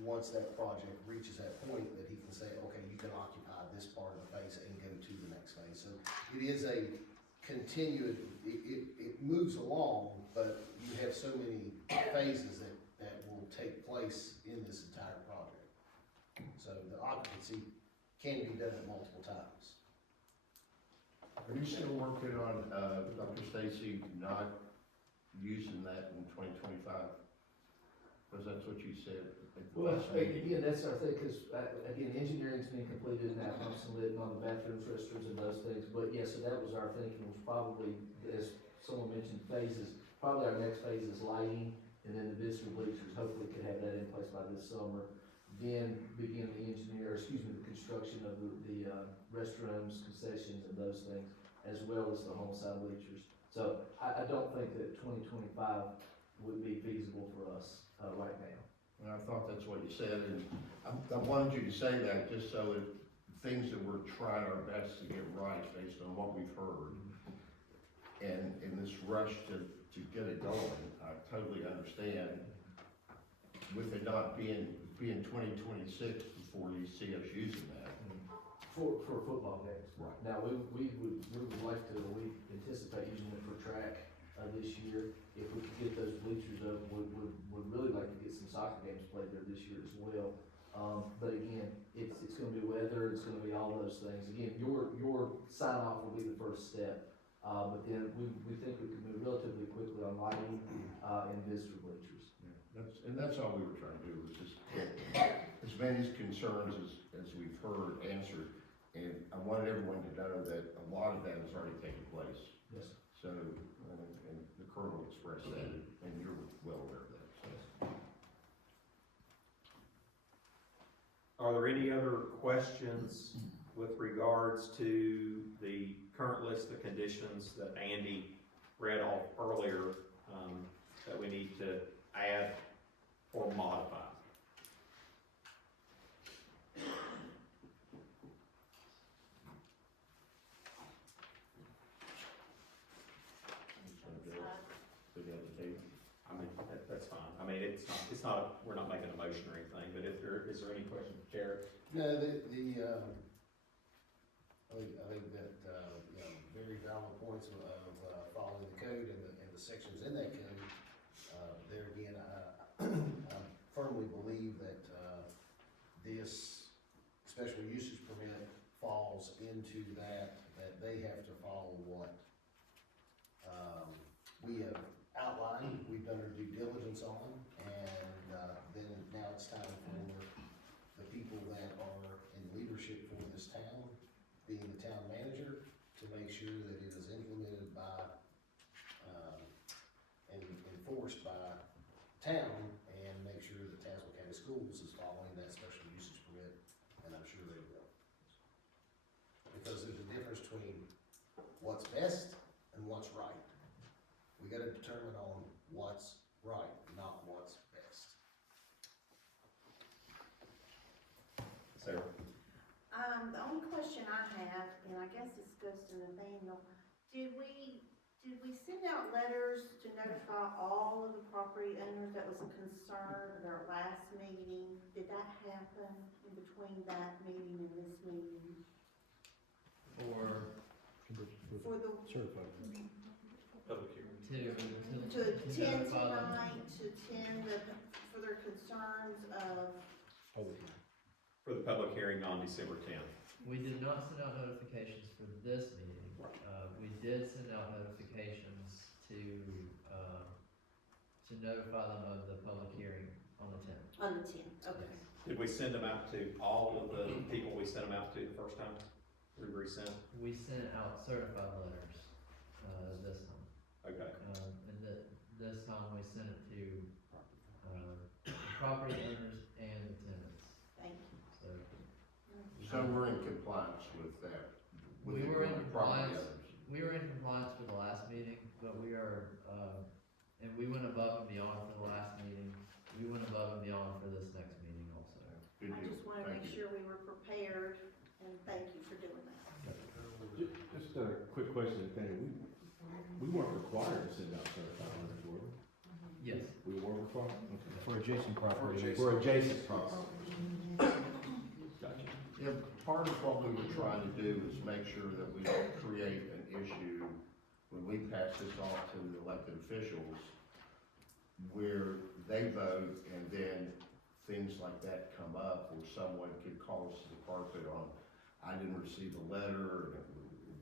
once that project reaches that point that he can say, okay, you can occupy this part of the phase and go to the next phase. So it is a continued, it moves along, but you have so many phases that will take place in this entire project. So the occupancy can be done at multiple times. Are you still working on, Dr. Stacy, not using that in 2025? Because that's what you said at the Well, last meeting. again, that's our thing, because, again, engineering's been completed, and that pumps and lit on the bathrooms, restrooms, and those things, but yeah, so that was our thinking, was probably, as someone mentioned, phases, probably our next phase is lighting, and then the visitor bleachers, hopefully could have that in place by this summer. Then begin the construction of the restrooms, concessions, and those things, as well as the home side bleachers. So I don't think that 2025 would be feasible for us, right now. And I thought that's what you said, and I wanted you to say that just so that things that we're trying our best to get right based on what we've heard. And in this rush to get it going, I totally understand with it not being 2026 before you see us using that. For football games. Right. Now, we would like to, we anticipate using it for track, this year. If we could get those bleachers up, would really like to get some soccer games played there this year as well. But again, it's gonna be weather, it's gonna be all those things. Again, your sign off will be the first step. But then we think we can move relatively quickly on lighting, and visitor bleachers. Yeah, that's all we were trying to do, was just get as many concerns as we've heard answered. And I wanted everyone to know that a lot of that has already taken place. Yes. So, and the colonel expressed that, and you're well aware of that, so. Are there any other questions with regards to the current list of conditions that Andy read off earlier, that we need to add or modify? I mean, that's fine. I mean, it's not, we're not making a motion or anything, but is there any questions, Jared? No, I think that, very valid points of following the code and the sections in that code. There again, I firmly believe that, this special usage permit falls into that they have to follow what, we have outlined, we've done our due diligence on, and, then now it's time for the people that are in leadership for this town, being the town manager, to make sure that it is implemented by, and enforced by town, and make sure that Tazewell County Schools is following that special usage permit, and I'm sure they will. Because there's a difference between what's best and what's right. We gotta determine on what's right, not what's best. Sarah? The only question I have, and I guess this goes to Nathaniel, did we send out letters to notify all of the property owners that was a concern at our last meeting? Did that happen in between that meeting and this meeting? For For the, Certified. Public hearing. to attend notify them. tonight, to attend for their concerns of, For the public hearing on December 10th. We did not send out notifications for this meeting. We did send out notifications to notify them of the public hearing on the 10th. on the tenth, okay. Did we send them out to all of the people we sent them out to the first time? We resent? We sent out certified letters, this time. Okay. And this time we sent it to, the property owners and the tenants, Thank you. so. So we're in compliance with that, with We the were in property compliance. owners. We were in compliance for the last meeting, but we are, and we went above and beyond for the last meeting. We went above and beyond for this next meeting also. Good I deal. just wanna Thank make you. sure we were prepared, and thank you for doing that. Just a quick question, Nathaniel. We weren't required to send out certified letters, were we? Yes. We were required? Okay. For adjacent property. For adjacent property. Gotcha. Yeah, part of what we were trying to do is make sure that we don't create an issue when we pass this off to the elected officials, where they vote and then things like that come up, where someone could call us to the carpet on, I didn't receive a letter, and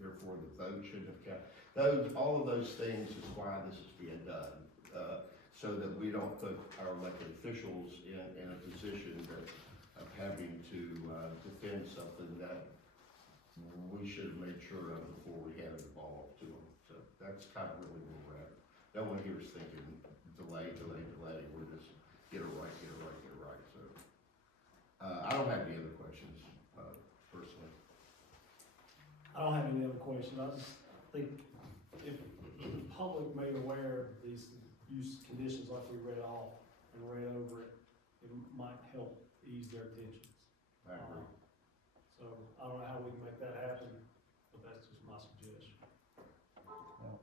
therefore the vote shouldn't have counted. All of those things is why this is being done. so that we don't put our elected officials in a position of having to, defend something that we should have made sure of before we handed the ball off to them. So that's kind of really where we're at. No one here is thinking delay. We're just get it right. So, I don't have any other questions, personally. I don't have any other questions, I just think if the public made aware of these use conditions like we read off and read over it, it might help ease their tensions. I agree. So I don't know how we can make that happen, but that's just my suggestion.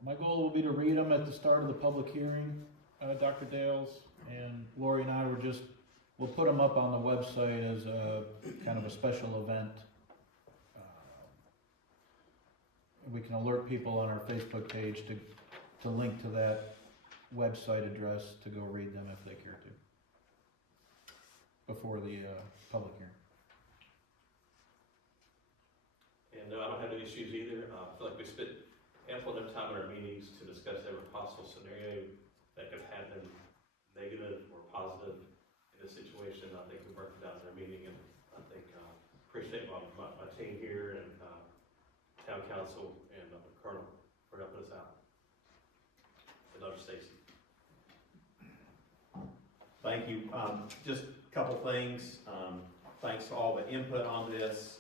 My goal will be to read them at the start of the public hearing, Dr. Dales, and Lori and I we'll put them up on the website as a kind of a special event. We can alert people on our Facebook page to link to that website address to go read them if they care to, before the public hearing. And no, I don't have any issues either. I feel like we spent ample enough time in our meetings to discuss every possible scenario that could happen, negative or positive in this situation. I think we worked it out in our meeting, and I think, appreciate my team here and, town council and Colonel for helping us out. And Dr. Stacy. Thank you. Just a couple things. Thanks for all the input on this.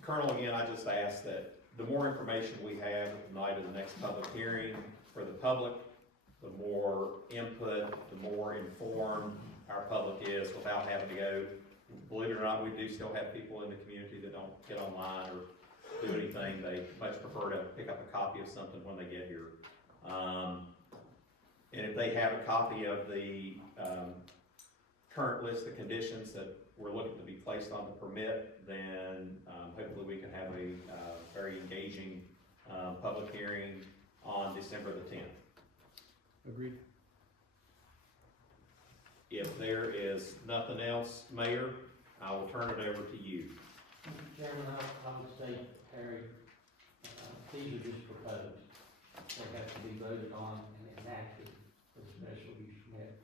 Colonel, again, I just ask that the more information we have at the night of the next public hearing for the public, the more input, the more informed our public is without having to go. Believe it or not, we do still have people in the community that don't get online or do anything. They much prefer to pick up a copy of something when they get here. And if they have a copy of the current list of conditions that we're looking to be placed on the permit, then hopefully we can have a very engaging public hearing on December the 10th. Agreed. If there is nothing else, Mayor, I will turn it over to you. Mr. Chairman, I'll just say, Harry, these are just proposed. They have to be voted on and enacted for the special use permit.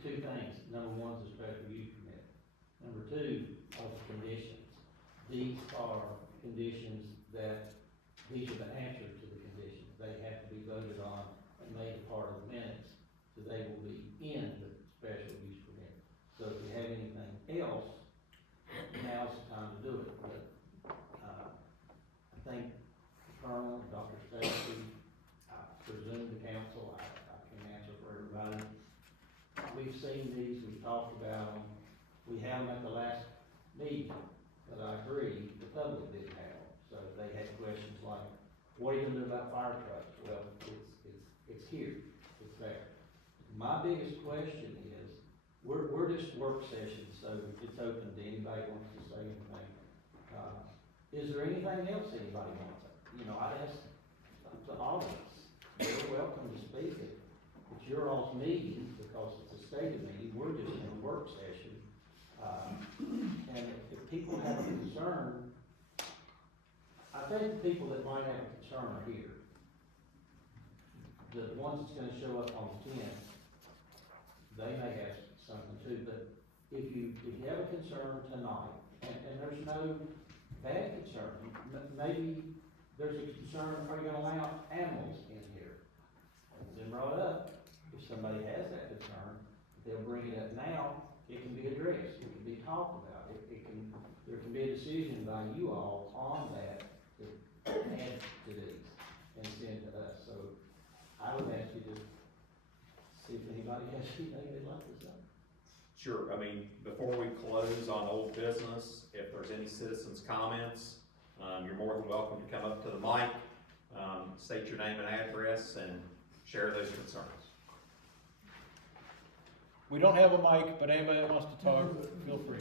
Two things. Number one is a special use permit. Number two are the conditions. These are conditions these are the answers to the conditions. They have to be voted on and made a part of the minutes, so they will be in the special use permit. So if you have anything else, now's the time to do it. But, I think Colonel, Dr. Stacy, I presume the council, I can answer for everybody. We've seen these, we've talked about them, we had them at the last meeting, but I agree, the public didn't have them. So they had questions like, what are you gonna do about fire trucks? Well, it's here, it's there. My biggest question is, we're just work sessions, so it's open to anybody who wants to say anything. Is there anything else anybody wants? You know, I'd ask to all of us, you're welcome to speak it. It's your all's meeting, because it's a stated meeting, we're just in a work session. And if people have a concern, I think the people that might have a concern are here. The ones that's gonna show up on the 10th, they may have something too, but if you have a concern tonight, and there's no bad concern, maybe there's a concern, are you gonna allow animals in here? It's been brought up, if somebody has that concern, they'll bring it up now, it can be addressed, it can be talked about, there can be a decision by you all on that to add to these and send to us, so I would ask you to see if anybody has anything they'd like to say. Sure. I mean, before we close on old business, if there's any citizens' comments, you're more than welcome to come up to the mic, state your name and address, and share those concerns. We don't have a mic, but anybody that wants to talk, feel free.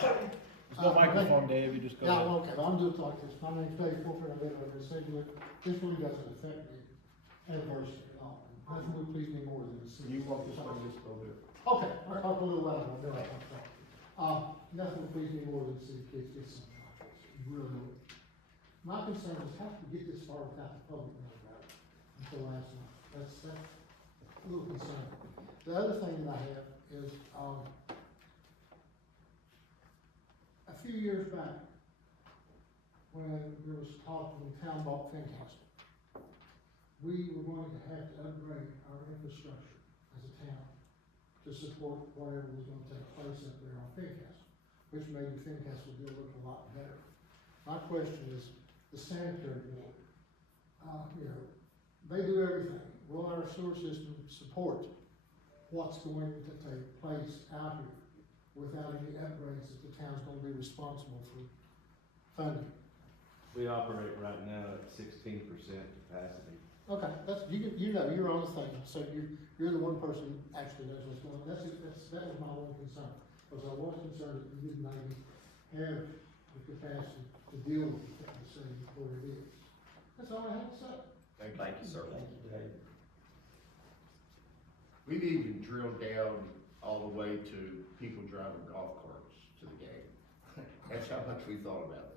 There's no microphone, Dave, you just go Yeah, ahead. okay, I'm just like this, my name's Dave Fulford, I live over in Siglet, this really doesn't affect me adversely at all. Nothing would please me more than to see. You walk this way, just go there. Okay, I'll talk a little louder, I'll do it. Nothing would please me more than to see kids get some tacos, you really would. My concern is how to get this far without the public knowing about it until last night. That's a little concerning. The other thing that I have is, a few years back, when there was talk when the town bought Fincastle, we were going to have to upgrade our infrastructure as a town to support whatever was gonna take place up there on Fincastle, which made the Fincastle deal look a lot better. My question is, the sanitary board, they do everything. Will our sewer system support what's going to take place out here without any upgrades that the town's gonna be responsible for funding? We operate right now at 16% capacity. Okay, you're on the thing, so you're the one person who actually knows what's going on. That was my one concern, because I was concerned that you didn't maybe have the capacity to deal with the city where it is. That's all I have to say. Thank you, sir. Thank you, Dave. We've even drilled down all the way to people driving golf carts to the game. That's how much we thought about this.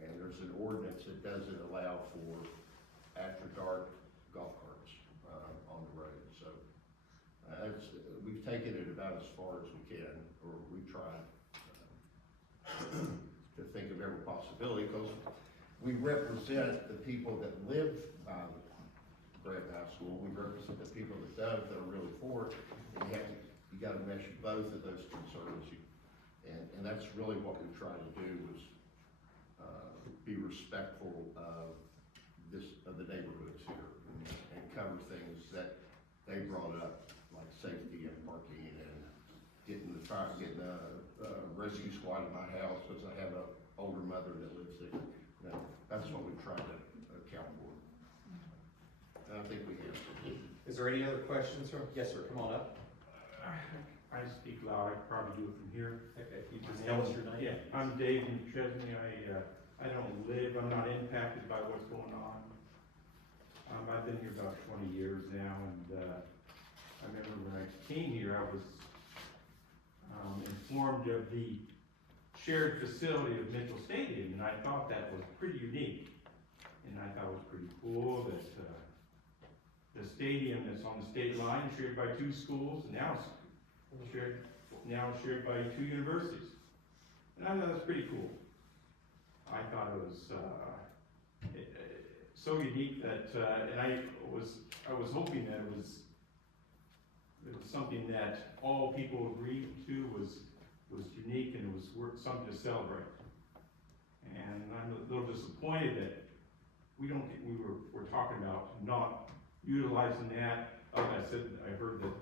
And there's an ordinance that doesn't allow for after dark golf carts, on the road, so. We've taken it about as far as we can, or we tried, to think of every possibility, because we represent the people that live by the Graham High School, we represent the people that don't, that are really for it, and you gotta measure both of those concerns. And that's really what we try to do, is, be respectful of the neighborhoods here, and cover things that they brought up, like safety and parking, and getting a rescue squad in my house, because I have an older mother that lives there. That's what we try to account for. And I think we have. Is there any other questions from, yes, sir, come on up. I speak loud, I could probably do it from here. If you just tell us your name. Yeah, I'm Dave Chesney, I don't live, I'm not impacted by what's going on. I've been here about 20 years now, and, I remember when I came here, I was, informed of the shared facility of Mitchell Stadium, and I thought that was pretty unique. And I thought it was pretty cool that, the stadium that's on the state line is shared by 2 schools, and now it's shared by 2 universities. And I thought that was pretty cool. I thought it was, so unique that, and I was hoping that it was something that all people agreed to was unique, and it was something to celebrate. And I'm a little disappointed that we're talking about not utilizing that. Like I said, I heard that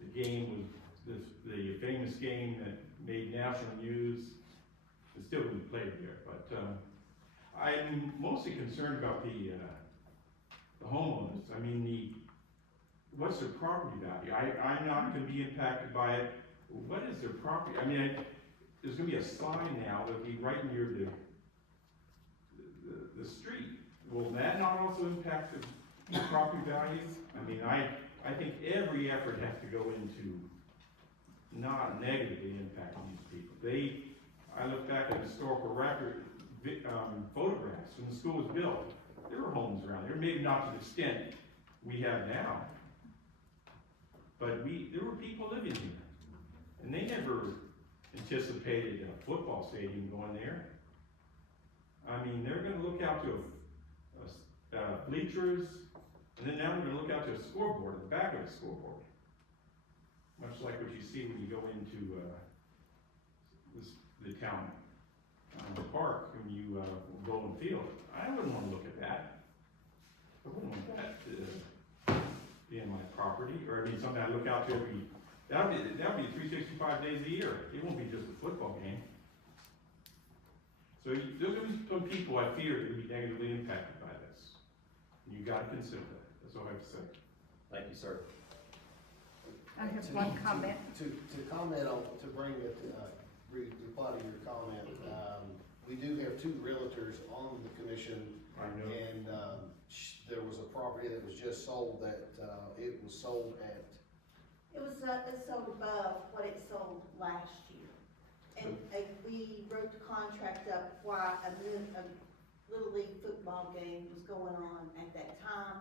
the game was the famous game that made national news. It still wasn't played there, but I'm mostly concerned about the homeowners. I mean, what's their property value? I'm not gonna be impacted by it. What is their property? I mean, there's gonna be a sign now that'll be right near the street. Will that not also impact the property values? I mean, I think every effort has to go into not negatively impacting these people. I look back at historical record, photographs when the school was built. There were homes around there, maybe not to the extent we have now. But there were people living here, and they never anticipated a football stadium going there. I mean, they're gonna look out to bleachers, and then now they're gonna look out to a scoreboard at the back of the scoreboard. Much like what you see when you go into, the town, park, when you, go and field. I wouldn't wanna look at that. I wouldn't want that to be in my property, or I mean, something I look out to that'll be 365 days a year. It won't be just a football game. So there's gonna be some people I fear that will be negatively impacted by this. And you gotta consider that. That's all I have to say. Thank you, sir. I have one comment. To comment on, to bring it, reply to your comment, we do have 2 realtors on the commission. I know. And, there was a property that was just sold that, it was sold at, It was, it sold above what it sold last year. And, we wrote the contract up while a Little League football game was going on at that time.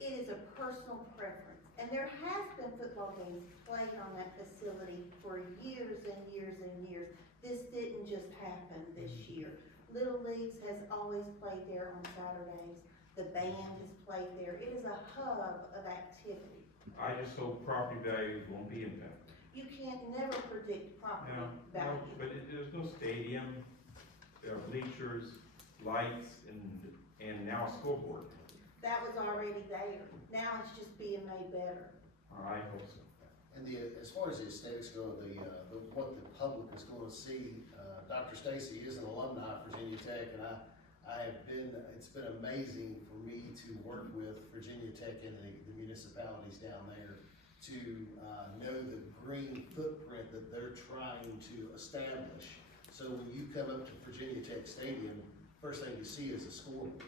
It is a personal preference, and there has been football games played on that facility for years and years and years. This didn't just happen this year. Little Leagues has always played there on Saturdays. The band has played there. It is a hub of activity. I just hope property values won't be impacted. You can't never predict property No, value. but there's no stadium, there are bleachers, lights, and now a scoreboard. That was already there. Now it's just being made better. I hope so. And as far as the aesthetics go, what the public is gonna see, Dr. Stacy is an alumni of Virginia Tech, and it's been amazing for me to work with Virginia Tech and the municipalities down there to know the green footprint that they're trying to establish. So when you come up to Virginia Tech Stadium, first thing you see is a scoreboard,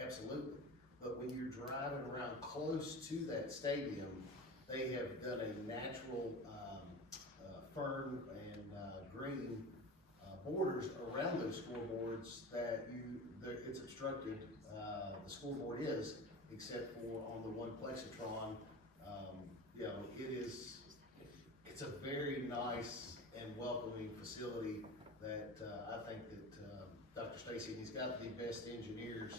absolutely. But when you're driving around close to that stadium, they have done a natural fern and green borders around those scoreboards that it's obstructed, the scoreboard is, except for on the one Plexitron. You know, it's a very nice and welcoming facility that I think that Dr. Stacy, and he's got the best engineers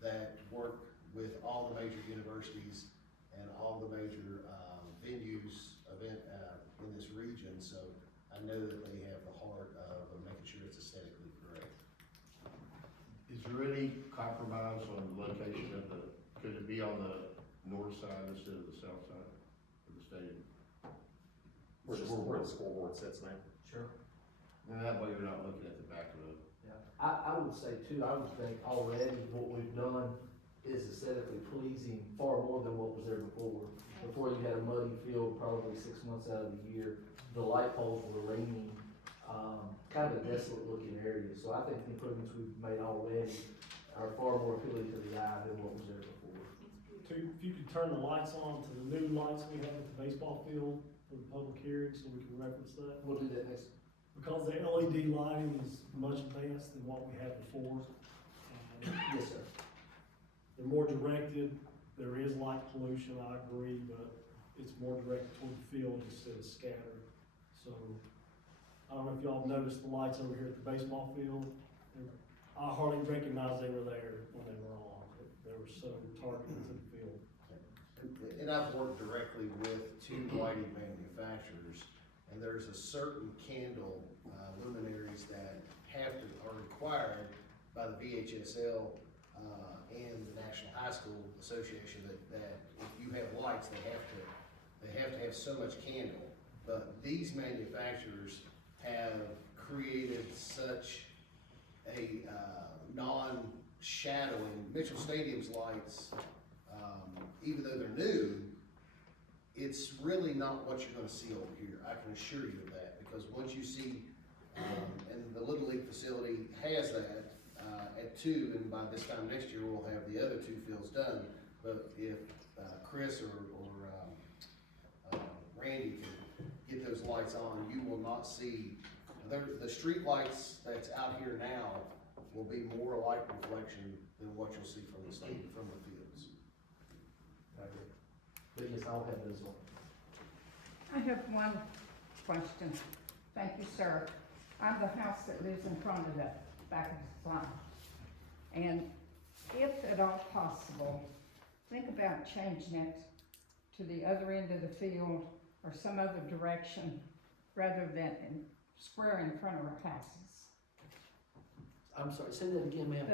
that work with all the major universities and all the major venues in this region, so I know that they have the heart of making sure it's aesthetically correct. Is there any compromise on the location could it be on the north side instead of the south side of the stadium? Where the scoreboard sits now. Sure. And that way you're not looking at the back of it. Yeah, I would say too, I would think already what we've done is aesthetically pleasing far more than what was there before. Before you had a muddy field probably 6 months out of the year, the light poles were leaning, kind of a desolate looking area. So I think the improvements we've made already are far more appealing to the eye than what was there before. If you could turn the lights on to the new lights we have at the baseball field for the public hearing, so we can reference that. We'll do that next. Because the LED lighting is much advanced than what we had before. Yes, sir. They're more directed, there is light pollution, I agree, but it's more directed toward the field instead of scattered. So, I don't know if y'all noticed the lights over here at the baseball field. I hardly recognized they were there when they were on. They were so targeted to the field. And I've worked directly with two lighting manufacturers, and there's a certain candle luminaries that are required by the VHSL and the National High School Association that if you have lights, they have to have so much candle. But these manufacturers have created such a non-shadowing. Mitchell Stadium's lights, even though they're new, it's really not what you're gonna see over here. I can assure you of that, because once you see, and the Little League facility has that, at 2, and by this time next year, we'll have the other 2 fields done. But if Chris or Randy can get those lights on, you will not see, the street lights that's out here now will be more light reflection than what you'll see from the stadium, from the fields. But yes, I'll have those on. I have one question. Thank you, sir. I'm the house that lives in front of the back of the slide. And if at all possible, think about changing it to the other end of the field or some other direction rather than square in front of our houses. I'm sorry, say that again, ma'am.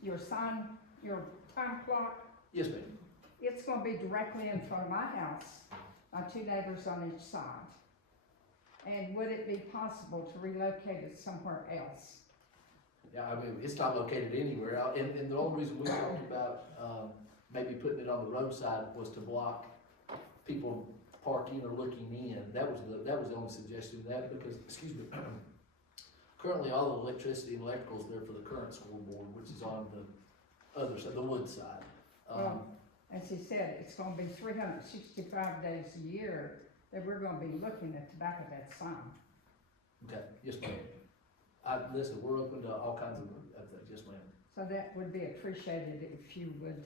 Your sign, your time clock, Yes, ma'am. it's gonna be directly in front of my house, my 2 neighbors on each side. And would it be possible to relocate it somewhere else? Yeah, I mean, it's not located anywhere, and the only reason we talked about, maybe putting it on the roadside was to block people parking or looking in. That was the only suggestion of that, because, excuse me, currently all the electricity and electrical is there for the current scoreboard, which is on the other side, the wood side. Well, as he said, it's gonna be 365 days a year that we're gonna be looking at the back of that sign. Okay, yes, ma'am. Listen, we're open to all kinds of things, yes, ma'am. So that would be appreciated if you would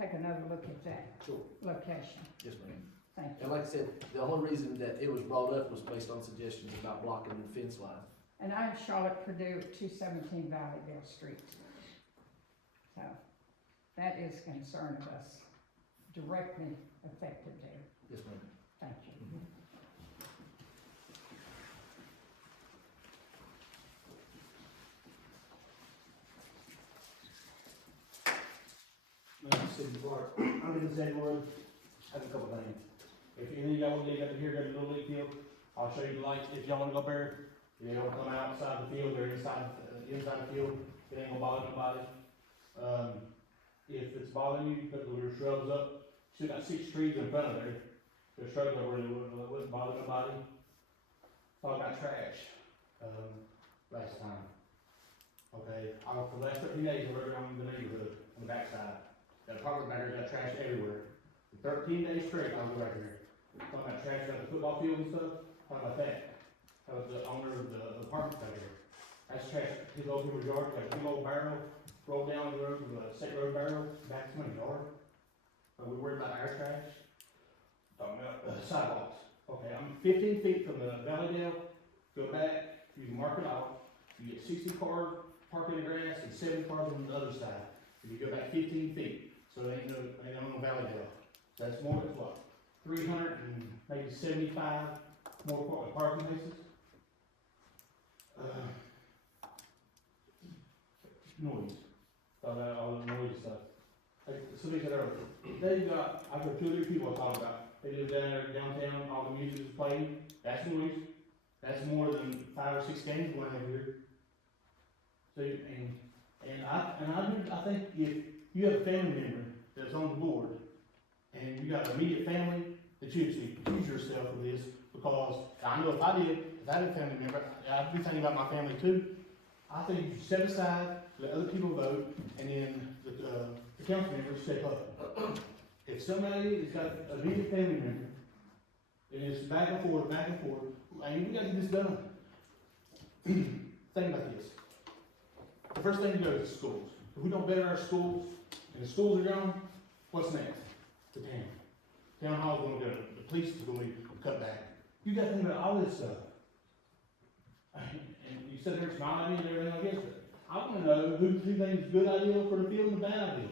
take another look at that Sure. location. Yes, ma'am. Thank you. And like I said, the only reason that it was brought up was based on suggestions about blocking the fence line. And I'm Charlotte Purdue at 217 Valleyville Street. So that is a concern of us directly affected there. Yes, ma'am. Thank you. City Park. I'm in the same word, have a couple things. If any of y'all want to dig up here, go to Little League Field, I'll show you the lights, if y'all wanna go up there, you know, come outside the field or inside the field, it ain't gonna bother nobody. If it's bothering you, put the little shrubs up, still got 6 trees in front of there, the shrubs are really, wouldn't bother nobody. Talk about trash, last time. Okay, for the last 13 days, I rode around the neighborhood on the backside. That apartment back there got trash everywhere. For 13 days straight, I was right here. Talking about trash about the football field and stuff. How about that? How about the owner of the apartment back here? That's trash. His old people's yard, got a big old barrel, rolled down the road with a set road barrel, back to my yard. Are we worried about our trash? Talking about sidewalks. Okay, I'm 15 feet from the Valleydale, go back, you mark it off. You get 60 cars parked in the grass and 70 cars on the other side. If you go back 15 feet, so it ain't no Valleydale. That's more than what? 300 and maybe 75 more parking places? Noise. Thought about all the noise stuff. Like somebody said earlier, they've got, I've heard 2 or 3 people talk about, they live down there downtown, all the music is playing, that's noise. That's more than 5 or 6 games going on here. So, I think if you have a family member that's on the board, and you got an immediate family, that you should accuse yourself of this, because I know if I had a family member, I'd be thinking about my family too. I think you should set aside, let other people vote, and then the council members step up. If somebody has got an immediate family member, and it's back and forth, and we gotta get this done. Think about this. The first thing to go is schools. If we don't better our schools, and the schools are gone, what's next? The town. Town hall's gonna go, the police is gonna be cut back. You gotta think about all this stuff. And you said there's my idea and everything like this, but I wanna know who thinks it's a good idea for the field and the bad idea.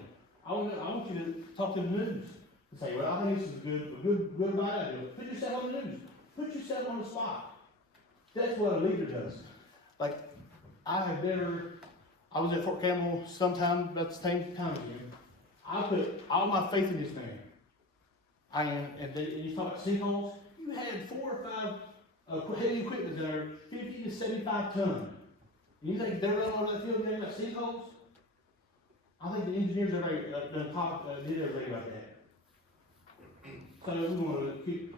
I want you to talk to the news and say, well, I think this is a good bad idea. Put yourself on the news. Put yourself on the spot. That's what a leader does. Like, I was at Fort Campbell sometime about the same time again. I put all my faith in this man. And you talk about sinkholes, you had 4 or 5 heavy equipment that are 50 to 75 tons. And you think they're running over that field and they're about sinkholes? I think the engineers did everything about that. So we want to keep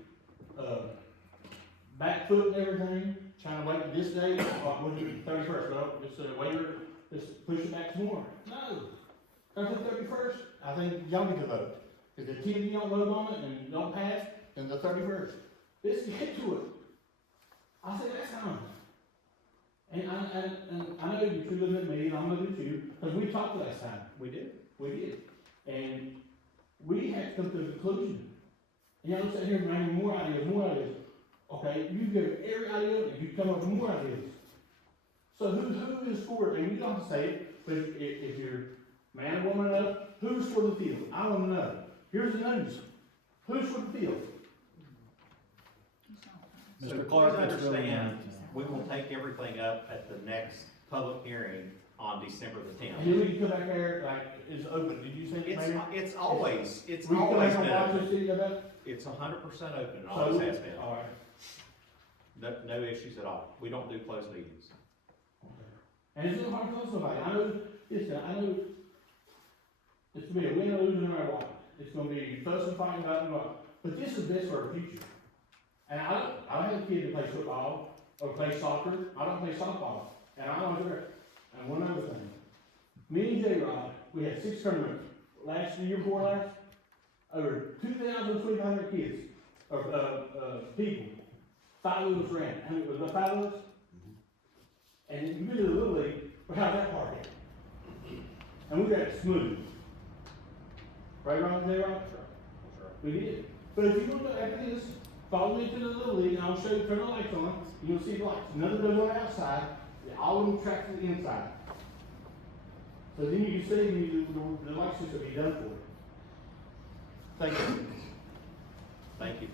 back foot and everything, trying to wait this day, what is it, 31st, no, just push it back to tomorrow. No, until 31st, I think y'all get to vote. If the 10 of you don't vote on it and don't pass, then the 31st. Let's get to it. I said that's time. And I know you're looking at me, and I'm looking at you, because we talked last time. We did. We did. And we had to come to a conclusion. And y'all sit here and bring more ideas. Okay, you give every idea, and you come up with more ideas. So who is for it? And you don't have to say it, but if you're man or woman enough, who's for the field? I want to know. Here's the news. Who's for the field? So Mr. please Clark, that's really understand, nice. we will take everything up at the next public hearing on December the 10th. And then we can come back there, like, it's open. Did you say that, Mayor? It's always We can come been back and watch open. this city about? It's 100% open, and always has been. All right. No issues at all. We don't do closed meetings. And it's a little hard to tell somebody. I know it's gonna be a win or lose no matter what. It's gonna be fuss and fighting about it, but this is best for our future. And I don't have a kid that plays football or plays soccer. I don't play softball. And I don't either. And one other thing. Me and J-Rod, we had 6 tournaments. Last year before last, over 2,300 kids, or people. 5 of us ran, how many, was there 5 of us? And you been to the Little League, but how's that park at? And we got it smooth. Right, Ron, is that right? We did. But if you look after this, follow me to the Little League, and I'll show you, turn the lights on, you'll see the lights. None of them are outside, all of them track to the inside. So then you can see the light system be done for it. Thank you. Thank you.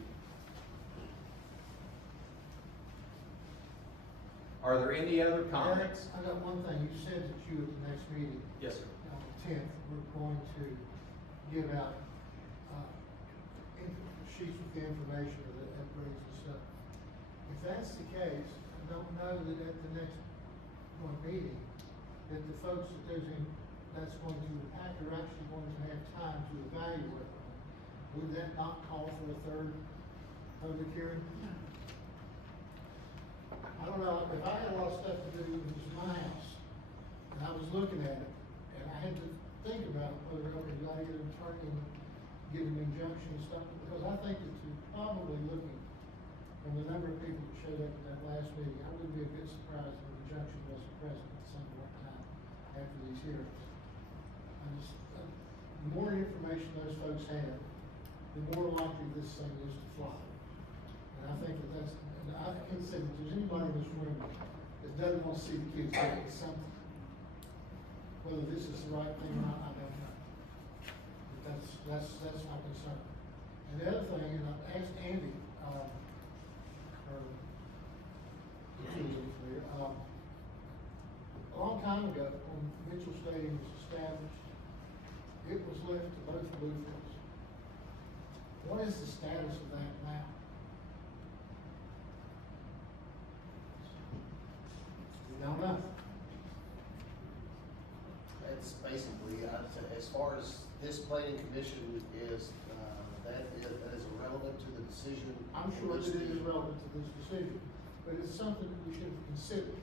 Are there any other comments? I got one thing, you said that you at the next meeting, Yes, sir. on the 10th, we're going to give out, sheets with the information of the upgrades and stuff. If that's the case, I don't know that at the next one meeting, that the folks that's going to impact are actually going to have time to evaluate them. Would that not call for a third public hearing? I don't know, if I had a lot of stuff to do, it was my house, and I was looking at it, and I had to think about whether, okay, do I get an attorney and get an injunction and stuff, because I think that you're probably looking, from the number of people that showed up at that last meeting, I wouldn't be a bit surprised if an injunction wasn't present at some point in time after these hearings. The more information those folks have, the more likely this thing is to fly. And I think that and I can say that there's anybody in this room that doesn't want to see the kids doing something. Whether this is the right thing or not, I don't know. But that's my concern. And the other thing, and I've asked Andy, a long time ago, when Mitchell Stadium was established, it was left to both Bluefields. What is the status of that now? We don't know. It's basically, as far as this planning commission is, that is irrelevant to the decision. I'm sure that it is relevant to this decision, but it's something that we should have considered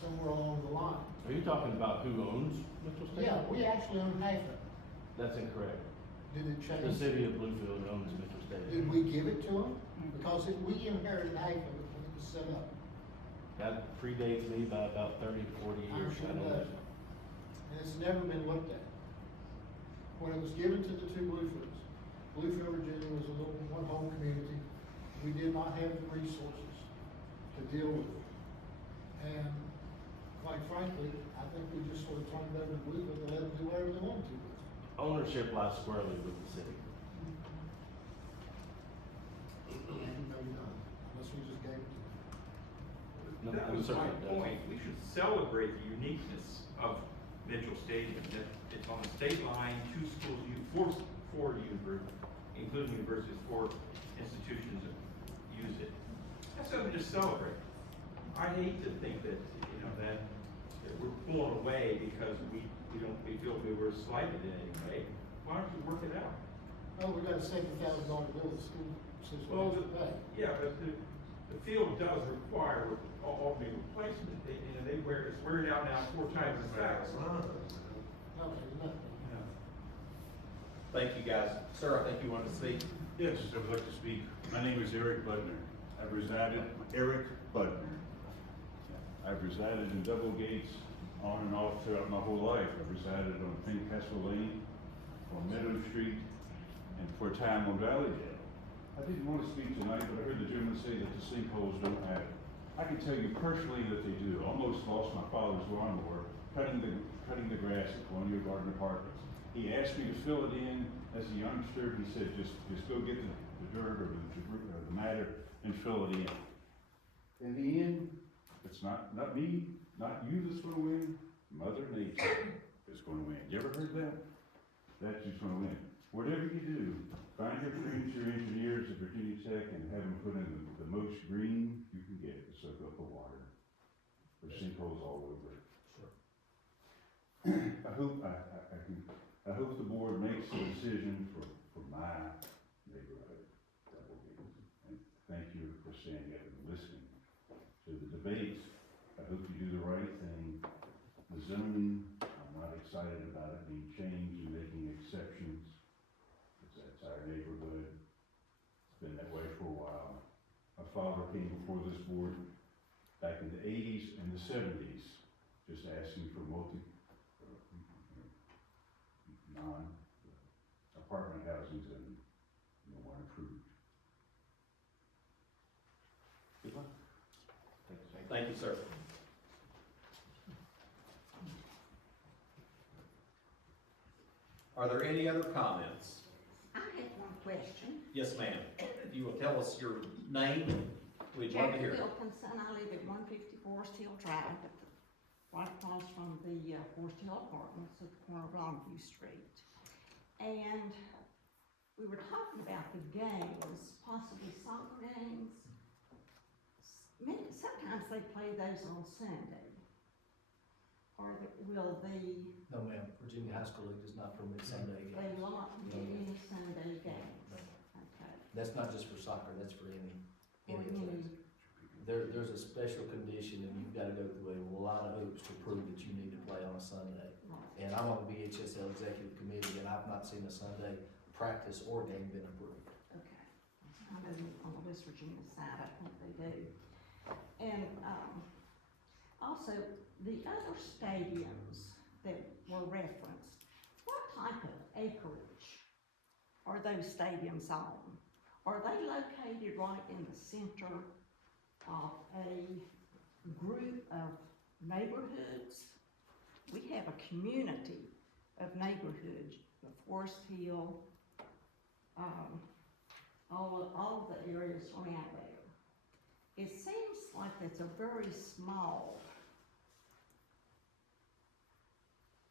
somewhere along the line. Are you talking about who owns Mitchell Stadium? Yeah, we actually own half of it. That's incorrect. Did it change? The city of Bluefield owns Mitchell Stadium. Did we give it to them? Because we inherited half of it when it was set up. That predates me by about 30 to 40 I'm years. sure I it don't does. know. And it's never been looked at. When it was given to the two Bluefields, Bluefield, Virginia was a little one-home community. We did not have the resources to deal with it. And quite frankly, I think we just sort of turned it over to Bluefield and let them do whatever they wanted to with it. Ownership lies squarely with the city. Maybe not, unless we just gave it to them. No, That we was my certainly don't. point. We should celebrate the uniqueness of Mitchell Stadium, that it's on the state line, two schools, four including universities, 4 institutions that use it. That's something to celebrate. I hate to think that, that we're pulling away because we feel we were slighted in any way. Why don't you work it out? Oh, we got a $70,000 bill the school system Well, has to pay. yeah, but the field does require ultimate replacement. It's wearing out now 4 times as fast. Okay, nothing. Thank you, guys. Sir, I think you wanted to speak. Yes, I would like to speak. My name is Eric Budner. I've resided in Double Gates on and off throughout my whole life. I've resided on Fincastle Lane, on Meadow Street, and for a time on Valleydale. I didn't want to speak tonight, but I heard the gentleman say that the sinkholes don't matter. I can tell you personally that they do. Almost lost my father's lawnmower cutting the grass at Colonial Garden Apartments. He asked me to fill it in as a youngster. He said, just go get the dirt or the matter and fill it in. In the end, it's not me, not you that's gonna win, Mother Nature is gonna win. You ever heard that? That's who's gonna win. Whatever you do, find your friends, your engineers at Virginia Tech and have them put in the most green you can get to soak up the water. There's sinkholes all over it. I hope the board makes a decision for my neighborhood, Double Gates. And thank you for standing up and listening to the debates. I hope you do the right thing. The zoning, I'm not excited about it being changed and making exceptions. That's our neighborhood. It's been that way for a while. I follow came before this board back in the eighties and the seventies, just asking for non-apartment housings, and no one approved. Good luck. Thank you, sir. Are there any other comments? I have one question. Yes, ma'am. If you will tell us your name, we'd love to hear it. Jackie Wilkinson, I live at 150 Forest Hill Drive, right across from the Forest Hill Apartments at the corner of Longview Street. And we were talking about the games, possibly soccer games. Sometimes they play those on Sunday. Or will the, No, ma'am, Virginia High School League does not permit Sunday they games. will not permit any Sunday games? Okay. That's not just for soccer, that's for any Or athletics. There's a special condition, and you've gotta go through a lot of hoops to prove that you need to play on a Sunday. And I'm on the BHSL Executive Committee, and I've not seen a Sunday practice or game been approved. Okay. I know on the West Virginia side, I think they do. And, also, the other stadiums that were referenced, what type of acreage are those stadiums on? Are they located right in the center of a group of neighborhoods? We have a community of neighborhoods, the Forest Hill, all of the areas around there. It seems like it's a very small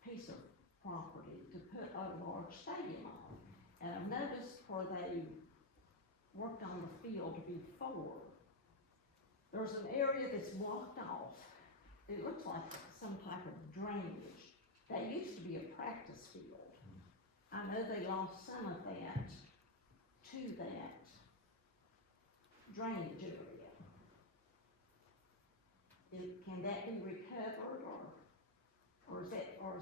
piece of property to put a large stadium on. And I've noticed where they worked on the field before, there's an area that's blocked off. It looks like some type of drainage. That used to be a practice field. I know they lost some of that to that drainage area. Can that be recovered, or is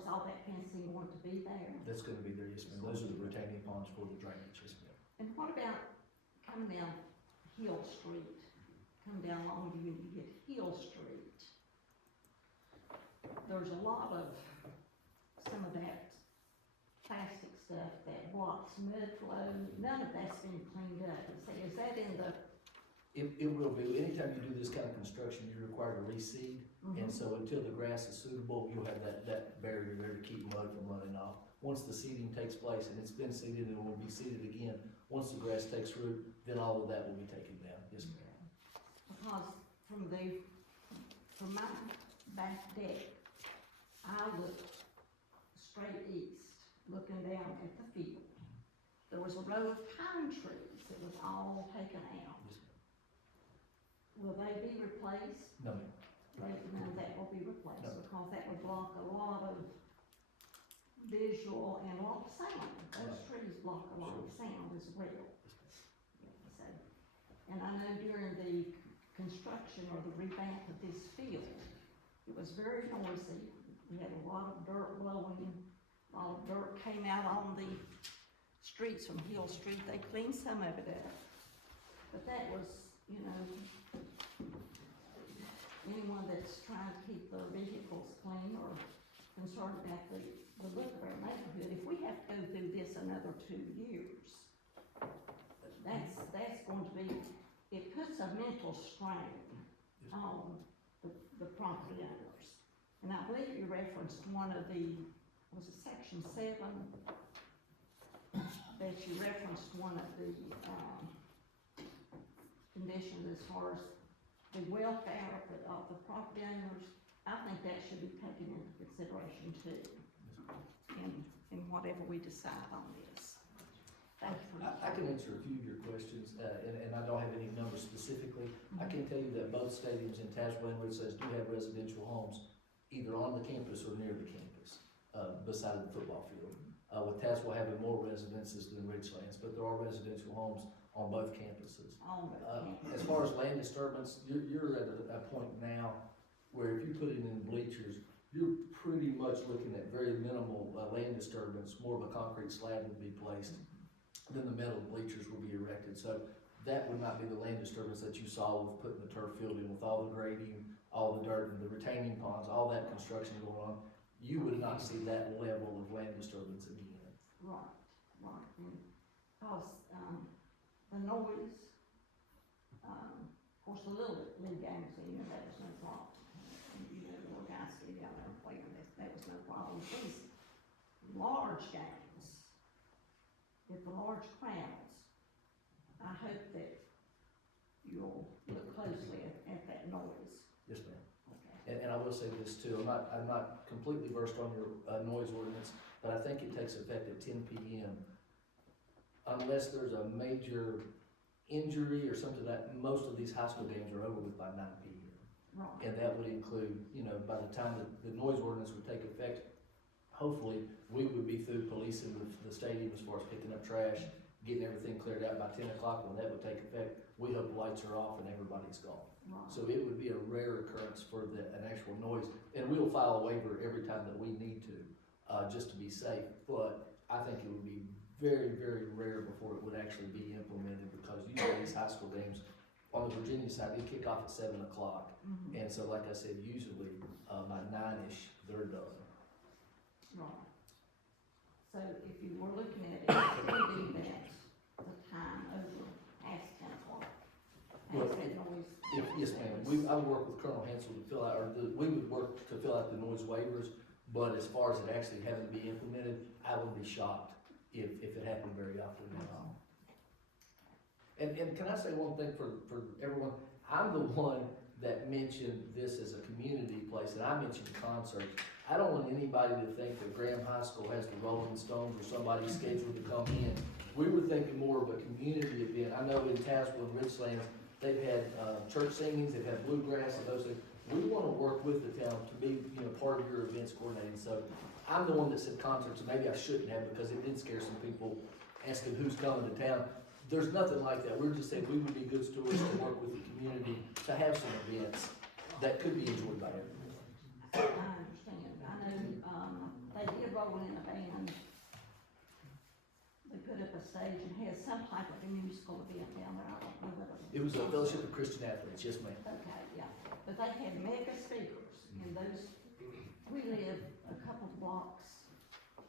all that fencing going to be there? That's gonna be there, yes, ma'am. Those are the retaining ponds for the drainage, yes, ma'am. And what about coming down Hill Street? Come down Longview, you hit Hill Street. There's a lot of, some of that plastic stuff that blocks mud flow. None of that's been cleaned up. Is that in the? It will be. Anytime you do this kind of construction, you're required to reseed. And so until the grass is suitable, you'll have that barrier there to keep mud from running off. Once the seeding takes place, and it's been seeded and will be seeded again, once the grass takes root, then all of that will be taken down. Yes, ma'am. Because from my back deck, I looked straight east, looking down at the field. There was a row of pine trees that was all taken out. Will they be replaced? No, ma'am. None of that will be replaced, No. because that would block a lot of visual and a lot of sound. Those trees block a lot of sound as well. So, and I know during the construction or the revamp of this field, it was very noisy. We had a lot of dirt blowing, a lot of dirt came out on the streets from Hill Street. They cleaned some of it up. But that was, you know, anyone that's trying to keep their vehicles clean or concerned about the look of our neighborhood, if we have to go through this another 2 years, that's going to be, it puts a mental strain on the property owners. And I believe you referenced one of the, was it section 7? That you referenced one of the, conditions as far as the welfare of the property owners. I think that should be taken into consideration too, in whatever we decide on this. Thank you. I can answer a few of your questions, and I don't have any numbers specifically. I can tell you that both stadiums in Tazewell and Ridgelands do have residential homes either on the campus or near the campus, beside the football field. With Tazewell having more residences than Ridgelands, but there are residential homes on both campuses. As far as land disturbance, you're at a point now where if you put it in bleachers, you're pretty much looking at very minimal land disturbance. More of a concrete slab would be placed, then the metal bleachers will be erected. So that would not be the land disturbance that you saw with putting the turf field in, with all the grading, all the dirt and the retaining ponds, all that construction going on. You would not see that level of land disturbance again. Right, and, cause, the noise, of course, the little league games, you know, that was no problem. And, you know, the little guys get out there and play, and that was no problem. These large games, with the large crowds, I hope that you'll look closely at that noise. Yes, ma'am. Okay. And I will say this too, I'm not completely versed on your, noise ordinance, but I think it takes effect at 10 p.m. Unless there's a major injury or something that, most of these high school games are over with by 9 p.m. Right. And that would include, you know, by the time the noise ordinance would take effect, hopefully, we would be through policing the stadium as far as picking up trash, getting everything cleared out by 10 o'clock. When that would take effect, we hope the lights are off and everybody's gone. Right. So it would be a rare occurrence for an actual noise, and we'll file a waiver every time that we need to, just to be safe. But I think it would be very, very rare before it would actually be implemented, because usually these high school games on the Virginia side, they kick off at 7 o'clock. Mhm. And so, like I said, usually, by 9-ish, they're done. Right. So if you were looking at it, extending that, the time over past 10 o'clock, Well, past that noise. Yes, ma'am, I would work with Colonel Hansel to fill out, we would work to fill out the noise waivers, but as far as it actually having to be implemented, I would be shocked if it happened very often now. And can I say one thing for everyone? I'm the one that mentioned this as a community place, and I mentioned concerts. I don't want anybody to think that Graham High School has the Rolling Stones or somebody scheduled to come in. We were thinking more of a community event. I know in Tazewell and Richlands, they've had, church singings, they've had bluegrass and those things. We wanna work with the town to be, you know, part of your events coordinating. So I'm the one that said concerts, and maybe I shouldn't have, because it did scare some people asking who's coming to town. There's nothing like that. We're just saying we would be good stewards to work with the community to have some events that could be enjoyed by everyone. I understand. I know, they did roll in a band. They put up a stage and had some type of a musical event down there. I don't know what It was a Fellowship of Christian Athletes, yes, ma'am. Okay, yeah. But they had mega speakers, and those, we live a couple blocks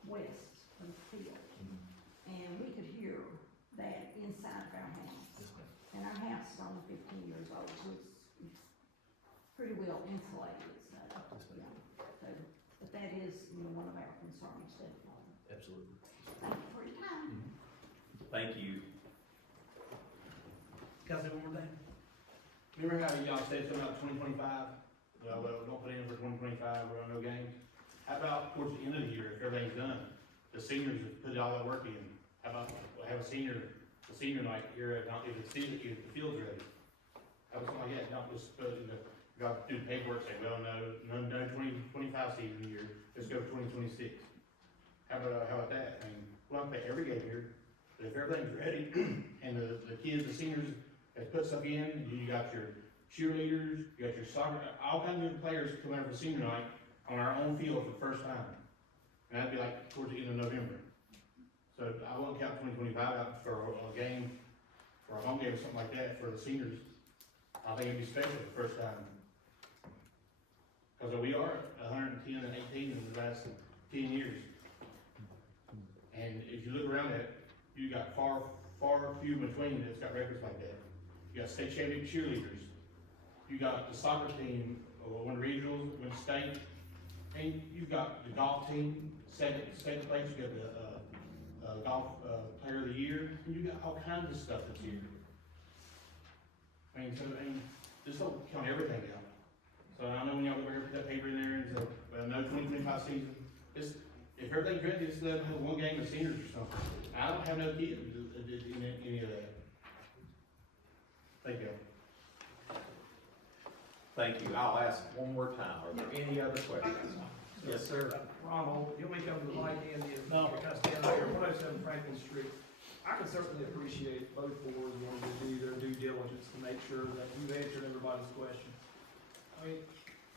west of the field. And we could hear that inside of our house. Yes, ma'am. And our house is only 15 years old, so it's pretty well insulated, so, Yes, ma'am. yeah. So, but that is, you know, one of our concerns, definitely. Absolutely. Thank you for your time. Thank you. Can I say one more thing? Remember how y'all said something about 2025? Well, don't put in for 2025, we're on no games. How about towards the end of the year, if everything's done, the seniors have put all that work in? How about we'll have a senior night here, if the field's ready? How about something like that, not just, got to do the paperwork, say, well, no 2025 season year, let's go 2026. How about that? I mean, we'll have to play every game here, but if everything's ready, and the kids, the seniors, have put stuff in, you got your cheerleaders, you got your soccer, all kinds of players coming out for senior night on our own field for the first time. And that'd be like towards the end of November. So I won't count 2025 out for a game, or a home game or something like that for the seniors. I think it'd be special the first time. Because we are 110 and 18 in the last 10 years. And if you look around it, you got far few in between that's got records like that. You got state champion cheerleaders. You got the soccer team, won regionals, won state. And you've got the golf team, second place. You got the golf player of the year. And you got all kinds of stuff that's here. I mean, just don't count everything out. So I know when y'all ever put that paper in there and say, well, no 2025 season. If everything's ready, just let them have one game of seniors or something. I don't have no kids in any of that. Thank you. Thank you. I'll ask one more time. Are there any other questions? Yes, sir. Ronald, you'll be coming to the light end of the, kind of stand out here, 107 Franklin Street. I can certainly appreciate both boards wanting to do their due diligence to make sure that you've answered everybody's questions. I mean,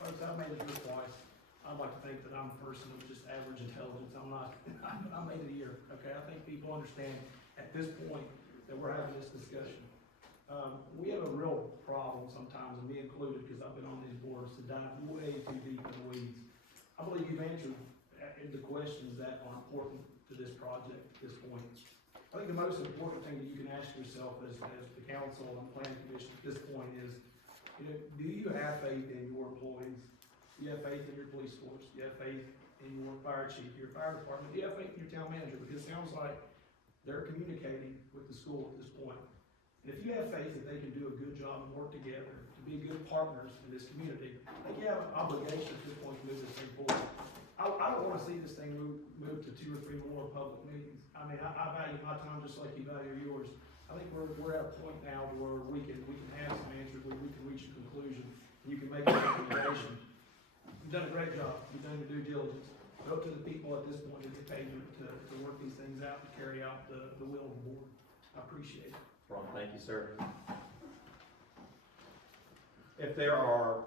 folks, I've made it here twice. I'd like to think that I'm a person of just average intelligence. I'm not, I made it here, okay? I think people understand at this point that we're having this discussion. We have a real problem sometimes, and me included, because I've been on these boards, to dive way too deep in the weeds. I believe you've answered the questions that are important to this project at this point. I think the most important thing that you can ask yourself as the council and planning commission at this point is, you know, do you have faith in your employees? Do you have faith in your police force? Do you have faith in your fire chief, your fire department? Do you have faith in your town manager? Because it sounds like they're communicating with the school at this point. And if you have faith that they can do a good job and work together to be good partners in this community, I think you have an obligation at this point to move this thing forward. I don't wanna see this thing move to 2 or 3 more public meetings. I mean, I value my time just like you value yours. I think we're at a point now where we can have some answers, where we can reach a conclusion, and you can make a recommendation. You've done a great job, you've done your due diligence. But up to the people at this point to get paid to work these things out, to carry out the will of the board. I appreciate it. Ron, thank you, sir. If there are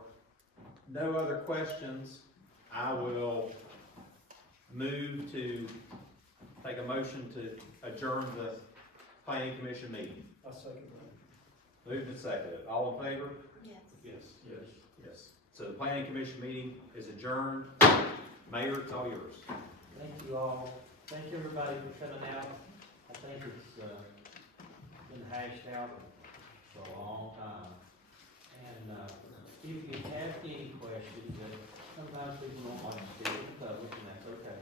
no other questions, I will move to take a motion to adjourn the planning commission meeting. I second that. Moved and seconded. All in favor? Yes. Yes. Yes. So the planning commission meeting is adjourned. Mayor, it's all yours. Thank you all. Thank everybody for coming out. I think it's, been hashed out for a long time. And, if you have any questions, that sometimes people don't like to speak in public, and that's okay.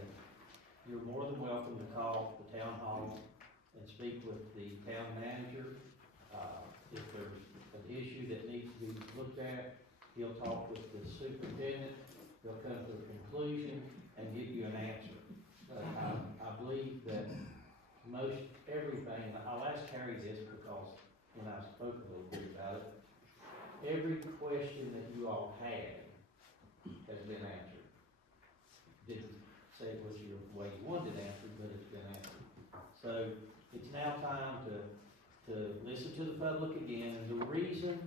You're more than welcome to call the town hall and speak with the town manager. If there's an issue that needs to be looked at, he'll talk with the superintendent, he'll come to a conclusion and give you an answer. But I believe that most everything, I'll ask Harry this because when I spoke a little bit about it, every question that you all had has been answered. Didn't say it was your way you wanted it answered, but it's been answered. So it's now time to listen to the public again, and the reason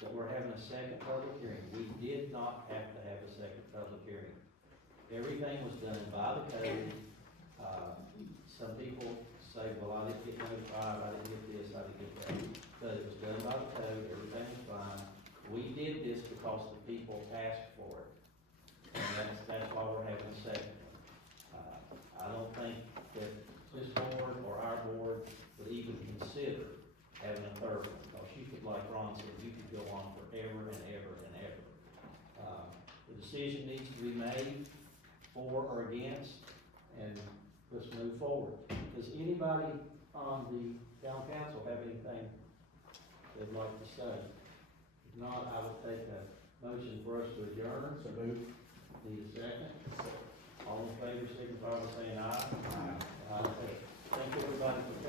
that we're having a second public hearing, we did not have to have a second public hearing. Everything was done by the code. Some people say, well, I didn't get notified, I didn't get this, I didn't get that. But it was done by the code, everything was fine. We did this because the people asked for it. And that's why we're having a second one. I don't think that this board or our board would even consider having a third one, because you could, like Ron said, you could go on forever and ever and ever. The decision needs to be made for or against, and let's move forward. Does anybody on the town council have anything they'd like to say? If not, I would take a motion for us to adjourn. So move. Need a second? All in favor, signify by saying aye. Aye. Thank you, everybody, for